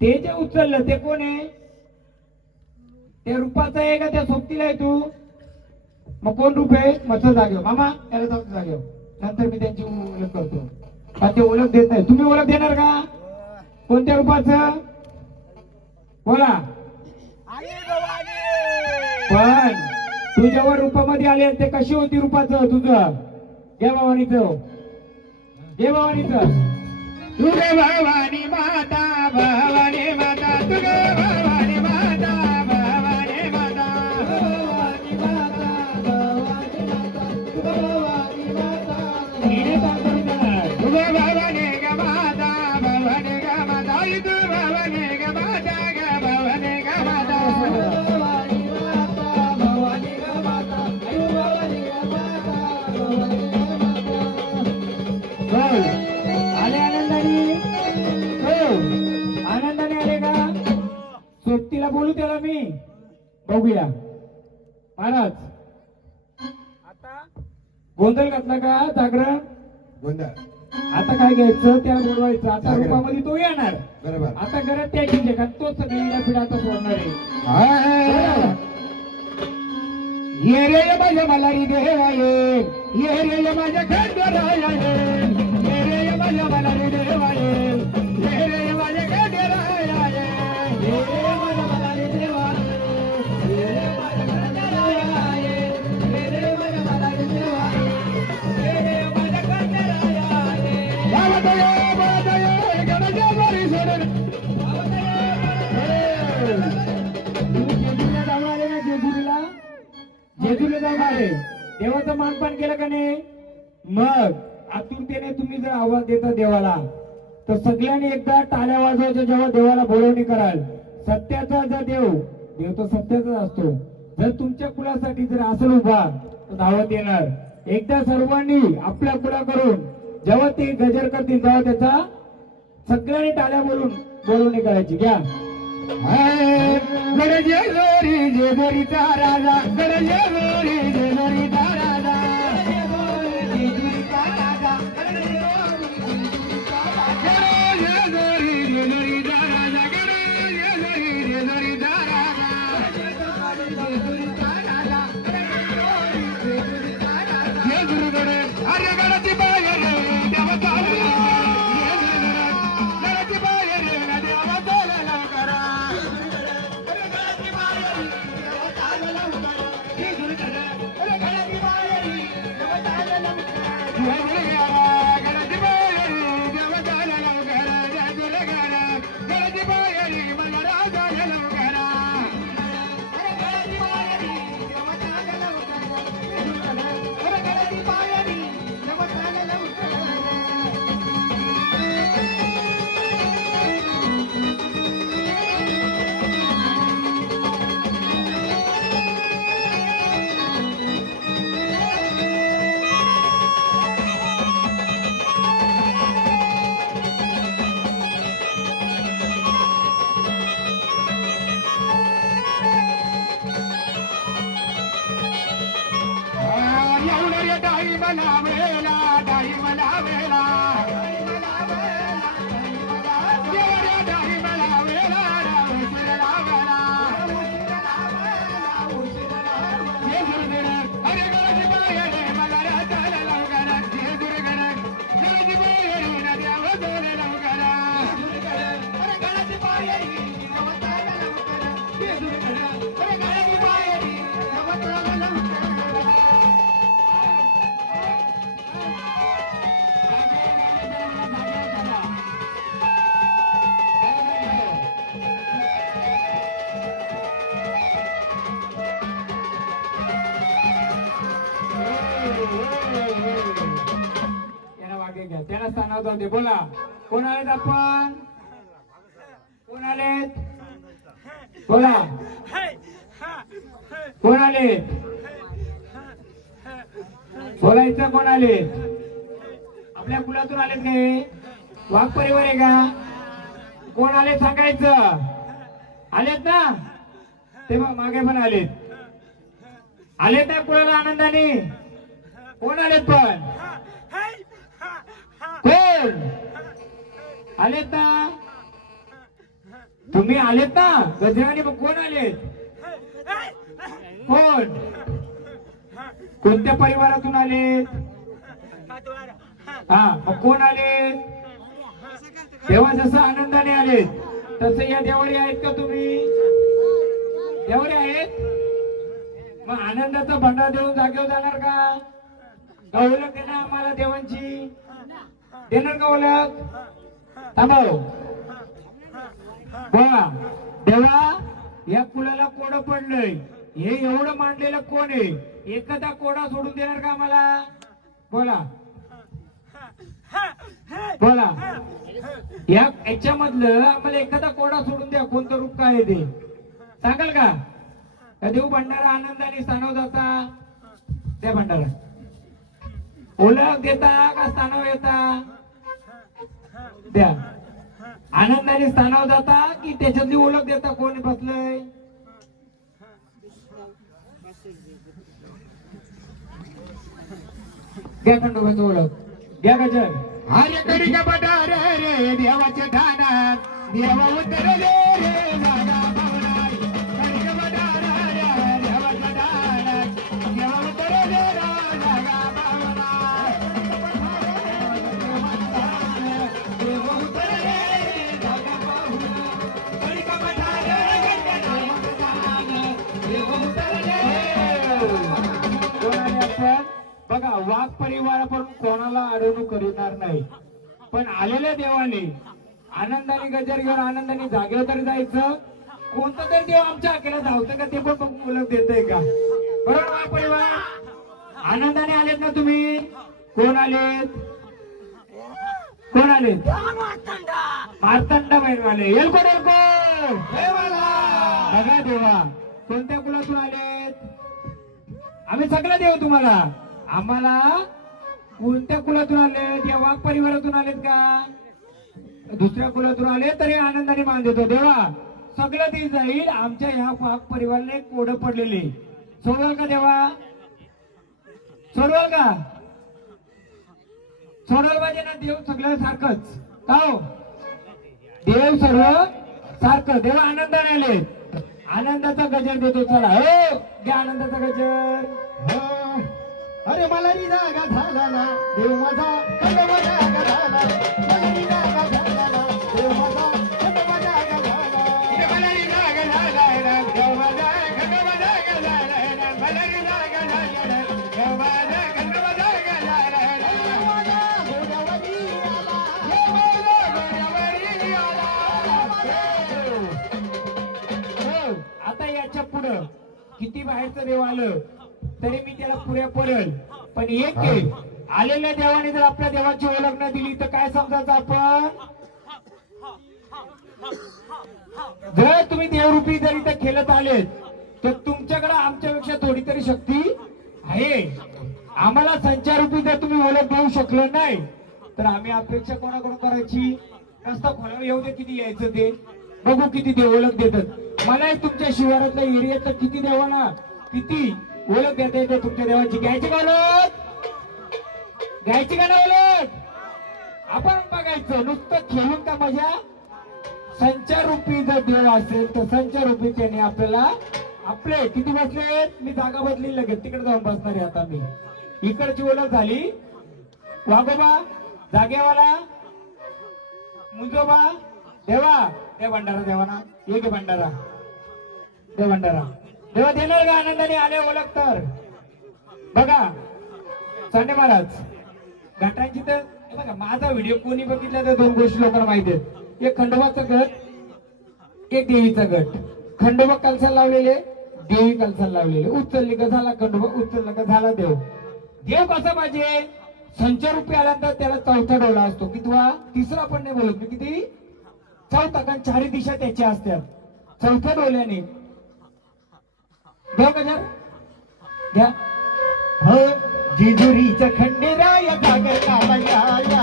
ते जे उचललं ते कोण आहे? त्या रूपाचा आहे का त्या सोबतीला आहे तू? मग कोण रूप आहे? मस्त जागेव. मामा त्याला जाऊ जागेव. नंतर मी त्यांची ओळख करतो. पण ते ओळख देत नाही. तुम्ही ओळख देणार का? कोणत्या रूपाचं? बोला. पण तुझ्यावर रूपामध्ये आले ते कशी होती रूपाचं तुझं? जय भवानीचं. जय भवानीचं. तुझे भवानी माता. भवानी माता. तुझे भवानी माता. भवानी माता. भवानी माता. भवानी माता. भवानी माता. हिने सांगतात तुझे भवानी ग माता. भवानी ग माता. तू भवानी ग माता. ग भवानी ग माता. भवानी माता. भवानी ग माता. तू भवानी ग माता. भवानी ग माता. आले आनंदाने? हो आनंदाने आले का? सोबतीला बोलू त्याला मी. बघूया. महाराज आता गोंधळ घातला का? जागरण गोंधळ. आता काय घ्यायचं? त्याला बोलवायचं. आता जागरण. रूपामध्ये तो येणार. बरोबर. आता घरात त्याची जगात तोच सगळी पिढा आता सोडणार आहे. ये रे माझ्या मलारी देवा ये. ये रे माझ्या खंडराया ये. ये रे माझ्या मलारी देवा ये. ये रे माझ्या खंडराया ये. ये रे माझ्या मलारी देवा ये. ये रे माझ्या खंडराया ये. ये रे माझ्या मलारी देवा ये. ये रे माझ्या खंडराया ये. गणाच्या वारी सोडून जेजुरीला जाऊन आले ना? जेजुरीला जाऊन आले. देवाचं मानपान केलं का नाही? मग आतुरतेने तुम्ही जर आवाज देता देवाला तर सगळ्यांनी एकदा टाळ्या वाजवायच्या. जेव्हा देवाला बोलवणी कराल. सत्याचा जर देव तो सत्याचा असतो. जर तुमच्या कुलासाठी जर असेल उभा धावत येणार. एकदा सर्वांनी आपल्या कुळाकडून जेव्हा ते गजर करतील तेव्हा त्याचा सगळ्यांनी टाळ्या बोलून करायची. घ्या गडजे जोरी जेजोरीचा राजा, गडजे जोरी जेजोरीचा राजा, जेजोरीचा राजा, गडजे जोरी जेजोरीचा राजा, गडजे जोरी जेजोरीचा राजा, जेजोरीचा राजा, जय गुरुगडे अरे गडाची बाहेर देवा चालू, गडाची बाहेर देवा चालला करा, गडाची बाहेर देवा चालला करा, जय गुरुगडे अरे गडाची बाहेर देवा चालला करा, जय गुरुगडे गडाची बाहेर देवा चालला करा, जय गुरुगडे गडाची बाहेर मला राजा चालला करा, अरे गडाची बाहेर देवा चालला करा, जय गुरुगडे अरे गडाची बाहेर देवा चालला करा. एवढ्या डाळी मला वेला, डाळी मला वेला, एवढ्या डाळी मला वेला, उशिरा वेला, जय गुरुगड अरे गडाची बाहेर मला राजाला लवकरा, जय गुरुगड गडाची बाहेर नद्यावर जोले लवकरा, अरे गडाची बाहेर नवताला लवकरा, जय गुरुगड अरे गडाची बाहेर नवताला लवकरा. याला मागे घ्या, त्याला स्थानावर जाऊ दे. बोला कोण आलेत आपण, कोण आलेत, बोला कोण आलेत, बोलायचं कोण आलेत, आपल्या कुलातून आलेत काय, वाघ परिवार आहे का, कोण आले सांगायचं, आलेत ना ते मग मागे पण आलेत, आलेत ना कुणाला आनंदाने, कोण आलेत पण, कोण आलेत ना, तुम्ही आलेत ना गजराने, मग कोण आलेत, कोण कोणत्या परिवारातून आलेत, हा मग कोण आलेत, तेव्हा जसं आनंदाने आलेत तसं या देवारी आहेत का तुम्ही, देवारी आहेत, मग आनंदाचा भंडार देऊन जागेवर जाणार का, ओळख देणार आम्हाला देवांची, देणार का ओळख, थांबव बघा देवा या कुळाला कोड पडलंय, हे एवढं मांडलेलं कोण आहे, एखादा कोडा सोडून देणार का आम्हाला, बोला बोला याच्यामधलं आम्हाला एखादा कोडा सोडून द्या, कोणतं रूप काय आहे ते सांगाल का, देव भंडारा आनंदाने स्थानावर जाता, त्या भंडारा ओळख देता का स्थानावर येता, द्या आनंदाने स्थानावर जाता की त्याच्यातली ओळख देता, कोण बसलंय, घ्या खंडोबाचं ओळख, घ्या गजर, अरे कडी का बटार रे देवाचे ठाणार, देवा उतर रे जागा भावनार, कडी का बटार रे देवाचे ठाणार, देवा उतर रे जागा भावनार, देवा उतर रे जागा भावनार, कडी का बटार रे देवा उतर रे. कोणाने आपण बघा वाघ परिवार पण कोणाला अडवणूक करणार नाही, पण आलेल्या देवाने आनंदाने गजर घेऊन आनंदाने जागेवर तरी जायचं, कोणतं तरी देव आमच्या अकेला धावतं का ते पण ओळख देतय का, बरोबर वाघ परिवार आनंदाने आलेत ना तुम्ही, कोण आलेत, कोण आलेत, मार्तंड बहिणवाले, येलकोड येलकोड बघा देवा कोणत्या कुलातून आलेत, आम्ही सगळं देऊ तुम्हाला. आम्हाला कोणत्या कुलातून आले? त्या वाघ परिवारातून आलेत का दुसऱ्या कुलातून आले तरी आनंदाने मान देतो. देवा सगळं ते जाईल. आमच्या ह्या वाघ परिवाराने कोड पडलेले सोडवाल का देवा? सोडवाल का? सोडवाल पाहिजे ना. देव सगळं सारखंच का हो? देव सर्व सारखं. देवा आनंदाने आले. आनंदाचा गजर देतो. चला हो घ्या आनंदाचा गजर. हो. अरे मला नी जागा झाला ना देव माझा खंडोबा जागा झाला. मला नी जागा झाला ना देव माझा खंडोबा जागा झाला. मला नी जागा झाला ना देव माझा खंडोबा जागा झाला ना. मला नी जागा झाला ना देव माझा खंडोबा जागा झाला ना. देव माझा गोदावरी आला. देव माझा गोदावरी आला. हो, आता याच्या पुढं किती बाहेरचं देव आलं तरी मी त्याला पुऱ्या पडेल. पण एक आहे, आलेल्या देवाने जर आपल्या देवाची ओळख न दिली तर काय समजायचं आपण? जर तुम्ही देवरूपी जर इथं खेळत आलेत तर तुमच्याकडे आमच्यापेक्षा थोडी तरी शक्ती आहे. आम्हाला संचारूपी जर तुम्ही ओळख देऊ शकलो नाही तर आम्ही अपेक्षा कोणाकडून करायची? रस्ता खोला येऊ दे, किती यायचं ते बघू किती देव ओळख देतात. मला तुमच्या शिवारातल्या एरियातलं किती देवाना किती ओळख देता येते तुमच्या देवाची. घ्यायची का ओळख? घ्यायची का नाही ओळख? आपण बघायचं नुसतं खेळून का मजा? संचारूपी जर देव असेल तर संचारूपी त्याने आपल्याला आपले किती बसले? मी जागा बदली लगेच तिकडे जाऊन बसणार आहे. आता मी इकडची ओळख झाली. वाघोबा जागेवाला मुंजोबा देवा दे भंडारा देवाना. एक भंडारा दे भंडारा. देवा देणार का आनंदाने आले ओळख तर? बघा सांडे महाराज घाटांची तर बघा माझा व्हिडिओ कोणी बघितला तर दोन गोष्टी लोकांना माहिती आहेत. एक खंडोबाचा गट, एक देवीचा गट. खंडोबा कलशाला लावलेले, देवी कलशाला लावलेले. उचलली का झाला खंडोबा, उचलला का झाला देव. देव कसा पाहिजे? संचारूपी आल्यानंतर त्याला चौथा डोळा असतो. कितवा? तिसरा पण नाही बोलत मी. किती? चौथा. कारण चारी दिशा त्याच्या असतात. चौथ्या डोळ्याने घ्या गजर घ्या. हो जेजुरीचा खंडेराय जागर कालया या.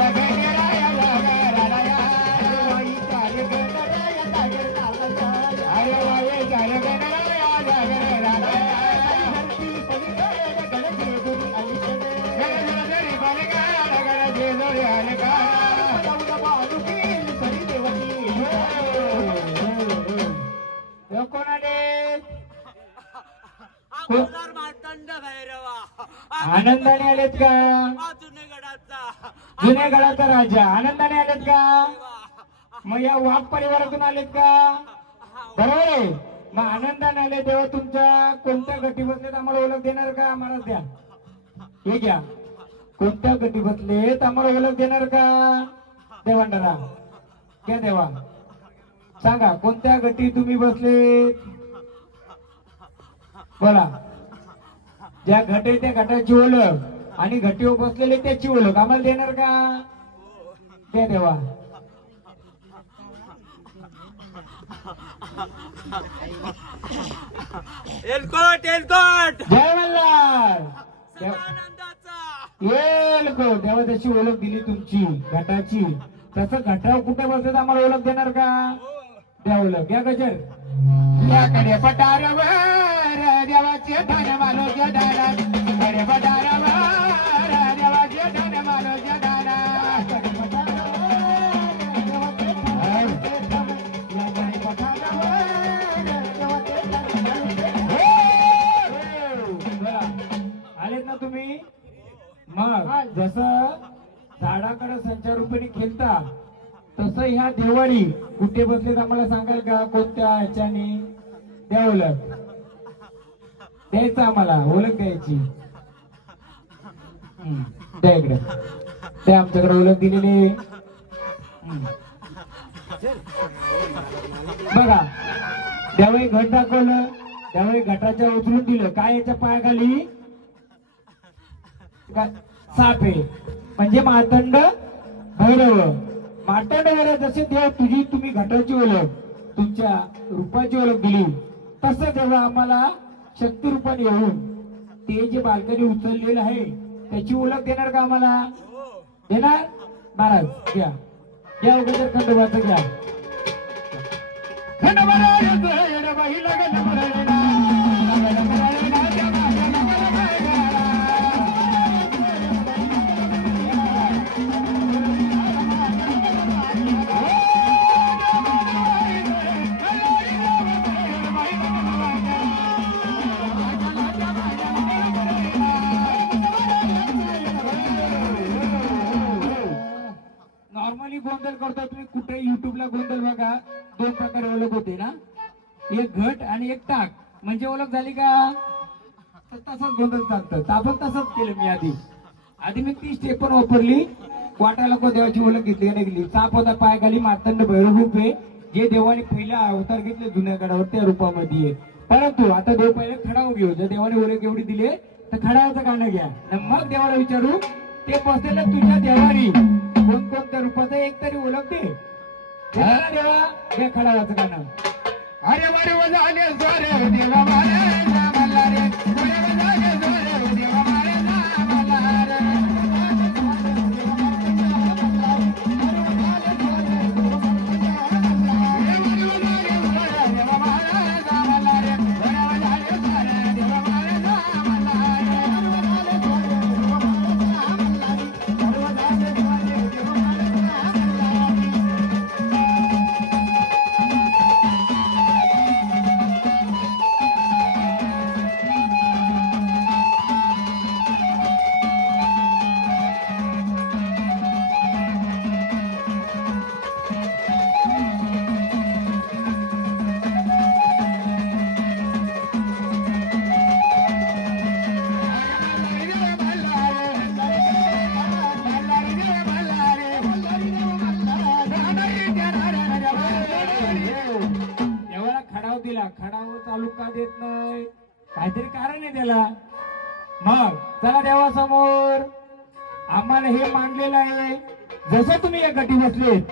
गणराया जागराया. वाई काल गणराय जागर कालया. अरे वाये झालं गणराया जागराया. धरती पवित्र गण जेजुरी अलीकडे. गणराया बालका गण जेजुरी आले का. जाऊन बालुकील सरी देवती. देव कोण आले? अगोदर मार्तंड भैरवा आनंदाने आलेत का? जुनेगडाचा जुन्या गडाचा राजा आनंदाने आलेत का? मग या वाघ परिवारातून आलेत का? बरोबर आहे. मग आनंदाने आले. तेव्हा तुमच्या कोणत्या गटी बसलेत आम्हाला ओळख देणार का? आम्हाला द्या. हे घ्या. कोणत्या गटी बसलेत आम्हाला ओळख देणार का? देवांडरा घ्या. देवा सांगा कोणत्या गटी तुम्ही बसलेत? बोला. ज्या घट आहे त्या घटाची ओळख आणि घटीवर बसलेले त्याची ओळख आम्हाला देणार का? द्या देवा. एलकोट एलकोट जय मल्हार. आनंदाचा येलको देवा त्याची ओळख दिली तुमची घटाची. तसं घटावर कुठे बसत आम्हाला ओळख देणार का? द्या ओळख. या गजर याकडे पटारवर देवाचे धन मानो जडाला. कडे पटारवर देवाचे धन मानो जडाला. कडे पटारवर देवाचे धन याकडे पटारवर देवाचे धन मानो. बोला. आलेत ना तुम्ही? मग जसं झाडाकडे संचारूपणे खेळता तसं ह्या देवाळी कुठे बसलेत आम्हाला सांगाल का? कोणत्या ह्याच्याने? द्या ओळख. द्यायचं आम्हाला ओळख द्यायची. द्या इकडे. त्या आमच्याकडे ओळख दिलेली. बघा त्यावेळी घट दाखवलं. त्यावेळी घटाच्या उचलून दिलं. काय याच्या पायाखाली? साप आहे. म्हणजे मार्तंड भैरव. मार्तंड भैरव जसे देव तुझी तुम्ही घटाची ओळख तुमच्या रूपाची ओळख दिली तसं तेव्हा आम्हाला शक्ती रूपाने येऊन ते जे बालकाने उचललेलं आहे त्याची ओळख देणार का आम्हाला? देणार? महाराज घ्या घ्या अगोदर खंडोबाचं घ्या. नॉर्मली गोंधळ करतो तुम्ही कुठे युट्यूबला गोंधळ बघा, दोन प्रकारे ओळख होते ना, एक घट आणि एक टाक, म्हणजे ओळख झाली का? तर तसंच गोंधळ चालतं. आपण तसंच केलं. मी आधी मी ती स्टेप पण वापरली. वाटायला को देवाची ओळख घेतली का नाही गेली. साप होता पायाखाली, मार्तंड भैरव रूप आहे, जे देवाने पहिला अवतार घेतले जुन्या काळावर त्या रूपामध्ये आहे. परंतु आता देव पहिले खडाव घेऊ. जर देवाने ओळख एवढी दिली तर खडावाचं गाणं घ्या. आणि मग देवाला विचारू ते बसलेलं तुझ्या देवारी कोणकोणत्या रूपाचं एक तरी ओळख दे. देवा घ्या खडावाचं गाणं. अरे वारे वजाले स्वारे देवा मारे नामला रे, अरे वजाले स्वारे देवा मारे नामला रे. खडाव चालू का देत नाही? काहीतरी कारण आहे त्याला. मग चला देवासमोर आम्हाला हे मांडलेलं आहे. जसं तुम्ही या गटी बसलेत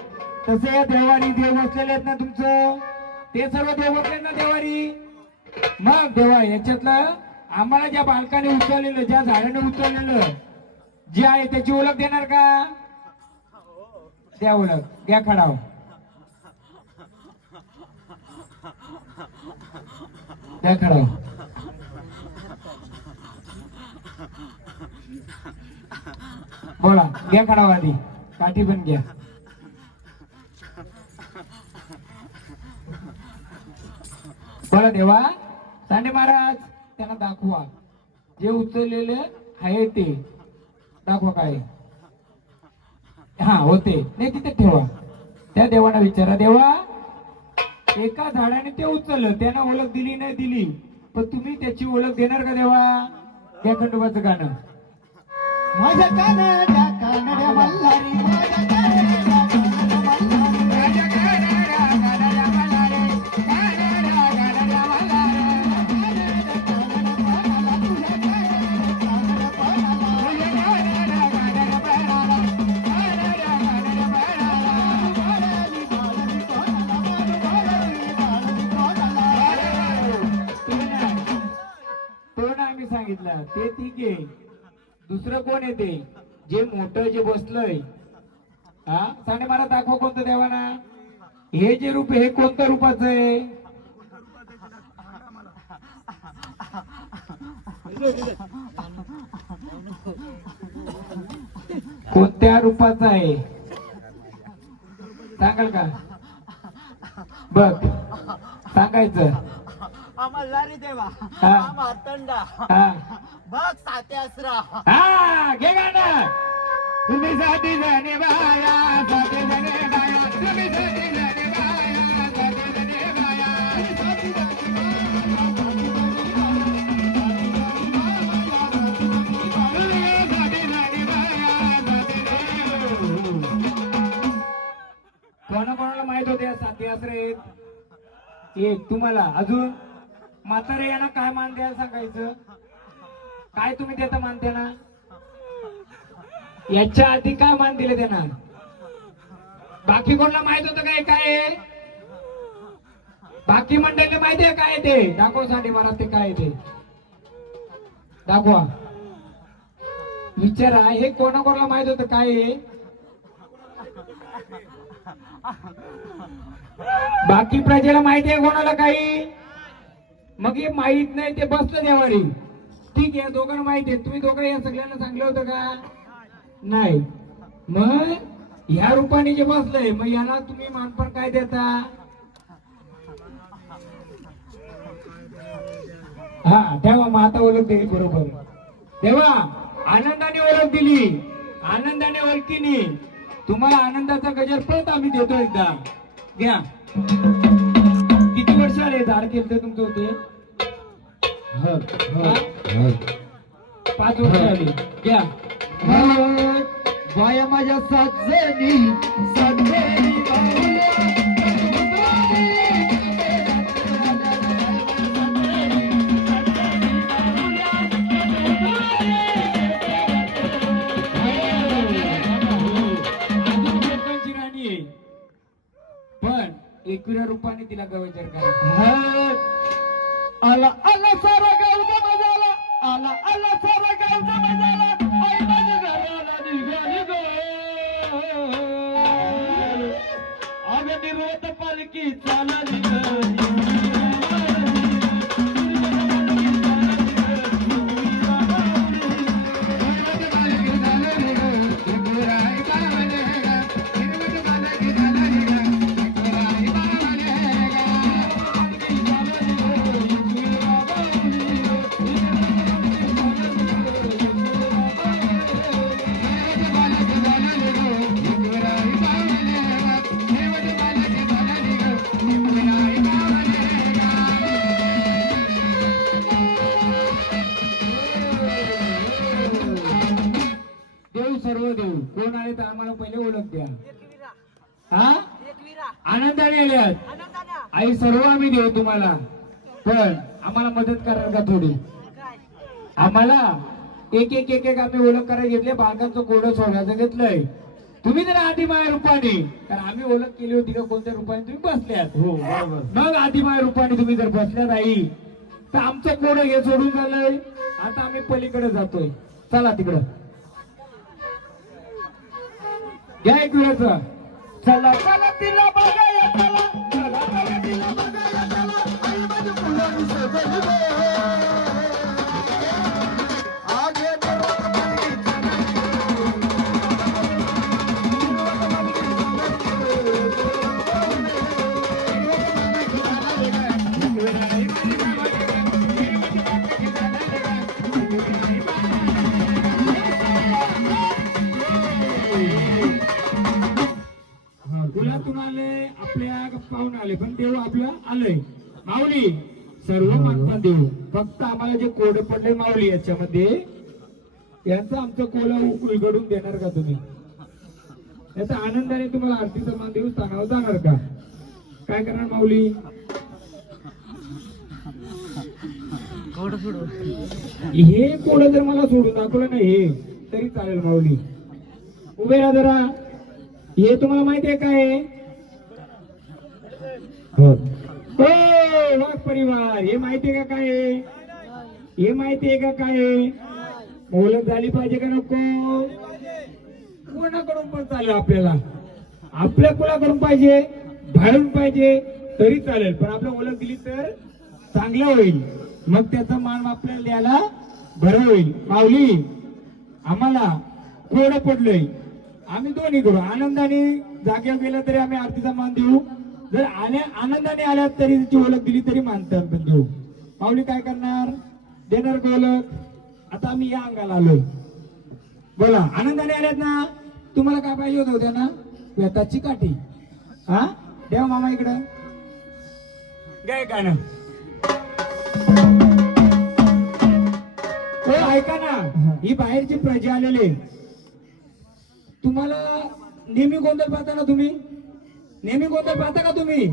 तसे या देवारी देव बसलेले आहेत ना तुमचं, ते सर्व देव बसले ना देवारी. मग देवा याच्यातलं आम्हाला ज्या बालकाने उचललेलं, ज्या झाडाने उचललेलं जे आहे त्याची ओळख देणार का? द्या ओळख, द्या खडाव. द्या खडाव. बोला, घ्या खडाव आधी, काठी पण घ्या. बोला देवा. सांडे महाराज त्यांना दाखवा जे उचललेले आहे ते दाखवा. काय हा होते नाही तिथे ठेवा. त्या देवाला विचारा, देवा एका झाडाने ते उचललं, त्यानं ओळख दिली नाही दिली, पण तुम्ही त्याची ओळख देणार का देवा? या खंडोबाचं गाणं. माझ्या कानड्या कानड्या मल्हारी, माझ्या कानड्या कानड्या मल्हारी, माझ्या कानड्या कानड्या मल्हारी, कानड्या कानड्या मल्हारी, तुझ्या कानड्या कानड्या पळाला, तुझ्या कानड्या कानड्या पळाला, कानड्या कानड्या पळाला, बाळाली बाळाली कोणाला, बाळाली बाळाली कोणाला. तो ना आम्ही सांगितलं ते ठीक आहे. दुसरं कोण आहे ते जे मोठं जे बसलंय? हा सांगे मला दाखव कोणतं देवाना. हे जे रूप आहे हे कोणत्या रूपाचं आहे? कोणत्या रूपाचं आहे सांगाल का? बघ सांगायचं. मल्हारी देवा, हा. मार्तंडा, हा बघ सात्यासरा. हा घे गाणं. तुम्ही साथी जाणे बाया, साथी जाणे बाया, तुम्ही साथी जाणे बाया, साथी जाणे बाया. कोणाकोणाला माहित होते साथी आश्रय? एक तुम्हाला. अजून म्हातारे यांना काय मान द्यायला सांगायचं? काय तुम्ही देता मान त्यांना? याच्या आधी काय मान दिले त्यांना? बाकी कोणाला माहित होतं काय काय? बाकी मंडळीला माहिती आहे काय ते? दाखव साठी मला ते काय ते. दाखवा. विचारा हे कोणाकोणाला माहित होतं काय आहे? बाकी प्रजेला माहिती आहे कोणाला काही? मग हे माहित नाही ते बसलं देवारी. ठीक आहे दोघांना माहिती आहे. तुम्ही दोघं या सगळ्यांना सांगलं होतं का? नाही. मग ह्या रूपाने जे बसलंय मग याला तुम्ही मानपण काय देता? हा तेव्हा मग आता ओळख दिली बरोबर. तेव्हा आनंदाने ओळख दिली. आनंदाने ओळखीने तुम्हाला आनंदाचा गजर परत आम्ही देतो एकदा. घ्या. किती वर्ष आले धार केलं तुमचं होते? 5 वर्ष आली. घ्या. बाया माझ्या साजनी साजनी लोकांची राणी आहे पण 21 रूपाने तिला गवैचार करा. आला आला सारा गावचा मजाला आला आला सारा गावचा मजाला आई माझ्या घराला निघाली गो अगं निरोध पालखी चालली देव सर्व देव कोण आले तर आम्हाला पहिले ओळख द्या. हा आनंदाने आल्यात आई सर्व आम्ही देऊ तुम्हाला पण आम्हाला मदत कराल का थोडी? आम्हाला एक एक एक एक आम्ही ओळख करायला घेतले. बालकांचं कोडं सोडायचं घेतलंय. तुम्ही जर आदिमाया रूपाने कारण आम्ही ओळख केली होती का कोणत्या रूपाने तुम्ही बसल्यात. हो बरोबर. मग आदिमाया रूपाने तुम्ही जर बसल्यात आई तर आमचं कोडं हे सोडून झालंय. आता आम्ही पलीकडे जातोय. चला तिकडं घ्या एक वेळेचं. चला चला तिला बघाया चला चला चला तिला बघाया चला आई माझ्या फुलांनी सजली गो आगे निरोध पालखी गुलातून आले आपल्या पाहून आले पण देव आपलं आलंय. माऊली सर्व मागतात देव फक्त आम्हाला जे कोड पडले माऊली याच्यामध्ये यांचं आमचं कोला उलगडून देणार का तुम्ही? याचा आनंदाने तुम्हाला आरतीचा मान देऊन सांगावं जाणार का? काय करणार माऊली? हे कोड जर मला सोडून दाखवलं नाही हे तरी चालेल माऊली. उभे राहा जरा. हे तुम्हाला माहिती आहे काय? हो वाघ परिवार हे माहिती आहे का काय? हे माहिती आहे का काय? ओळख झाली पाहिजे का नको? कोणाकडून पण चालेल आपल्याला. आपल्या कुणाकडून पाहिजे? बाहेरून पाहिजे तरी चालेल पण आपल्या ओळख दिली तर चांगलं होईल. मग त्याचा मान आपल्याला द्यायला बरं होईल. माऊली आम्हाला कोड पडलंय. आम्ही दोन्ही करू. आनंदाने जाग्यावर गेलं तरी आम्ही आरतीचा मान देऊ. जर आनंदाने आल्यात तरी त्याची ओळख दिली तरी मानतात पण देऊ. माऊली काय करणार? देणार का ओळख? आता आम्ही या अंगाला आलोय. बोला आनंदाने आल्यात ना? तुम्हाला काय पाहिजे होतं उद्या ना? व्यताची काठी. हा देवा मामा इकडं गाय गाणं. हो ऐका ना ही बाहेरची प्रजा आलेली तुम्हाला नेहमी गोंधळ पाहता ना तुम्ही? नेहमी गोंधळ पाहता का तुम्ही?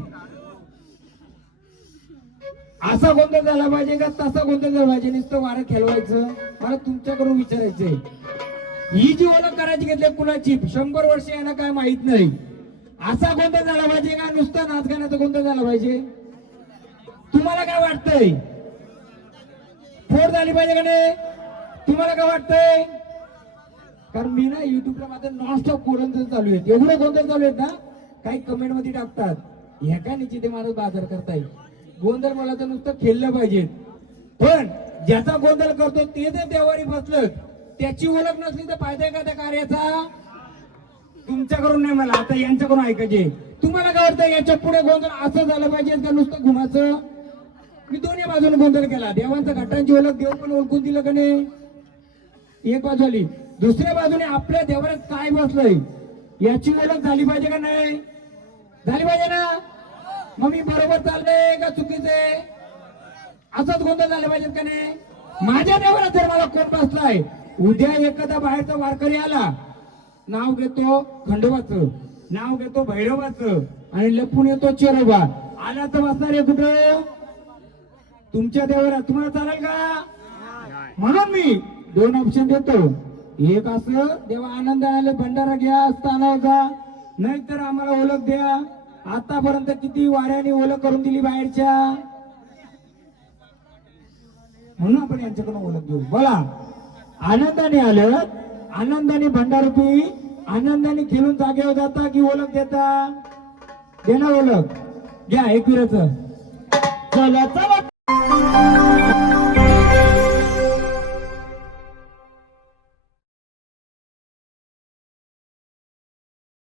असा गोंधळ झाला पाहिजे का तसा गोंधळ झाला पाहिजे? नुसतं वारं खेळवायचं? मला तुमच्याकडून विचारायचंय. ही जी ओळख करायची घेतली कुणाची 100 वर्ष यांना काय माहित नाही. असा गोंधळ झाला पाहिजे का नुसता नाच गाण्याचा गोंधळ झाला पाहिजे? तुम्हाला काय वाटतंय? फोड झाली पाहिजे का नाही? तुम्हाला काय वाटतंय? कारण मी ना युट्यूबला माझं नॉनस्टॉप गोंधळ चालू आहेत, एवढे गोंधळ चालू आहेत ना, काही कमेंट मध्ये टाकतात ह्या काय निश्चित मला बाजार करताय. गोंधळ मला तर नुसतं खेळलं पाहिजे, पण ज्याचा गोंधळ करतो ते जर देवारी बसलं, त्याची ओळख नसली तर फायदा आहे का त्या कार्याचा? तुमच्याकडून नाही, मला आता यांच्याकडून ऐकायचे. तुम्हाला काय वाटतं याच्या पुढे गोंधळ असं झालं पाहिजे का नुसतं घुमाचं? मी दोन्ही बाजूने गोंधळ केला. देवांचा घाटांची ओळख देव पण ओळखून दिलं का नाही? एक बाजू आली. दुसऱ्या बाजूने आपल्या देवाऱ्यात काय बसलंय याची ओळख झाली पाहिजे का नाही? झाली पाहिजे ना. मग मी बरोबर चाललंय का चुकीचे? असंच गोंधळ झाले पाहिजेत का नाही? माझ्या देवाऱ्यात जर मला कोण बसलाय, उद्या एखादा बाहेरचा वारकरी आला, नाव घेतो खंडोबाचं, नाव घेतो भैरवाचं आणि लपून येतो चेरोबा, आला तर बसणार आहे कुठं? तुमच्या देवाऱ्यात. तुम्हाला चालेल का? म्हणून मी दोन ऑप्शन देतो. एक असं, देवा आनंदाने भंडारा घ्या, स्थानावर जा, नाहीतर आम्हाला ओळख द्या. आतापर्यंत किती वाऱ्याने ओळख करून दिली बाहेरच्या, म्हणून आपण यांच्याकडून ओळख घेऊ. बोला, आनंदाने आलं, आनंदाने भंडार पी, आनंदाने खेळून जागेवर जाता की ओळख देता? देणार ओळख घ्या एकविराचं. चला चला.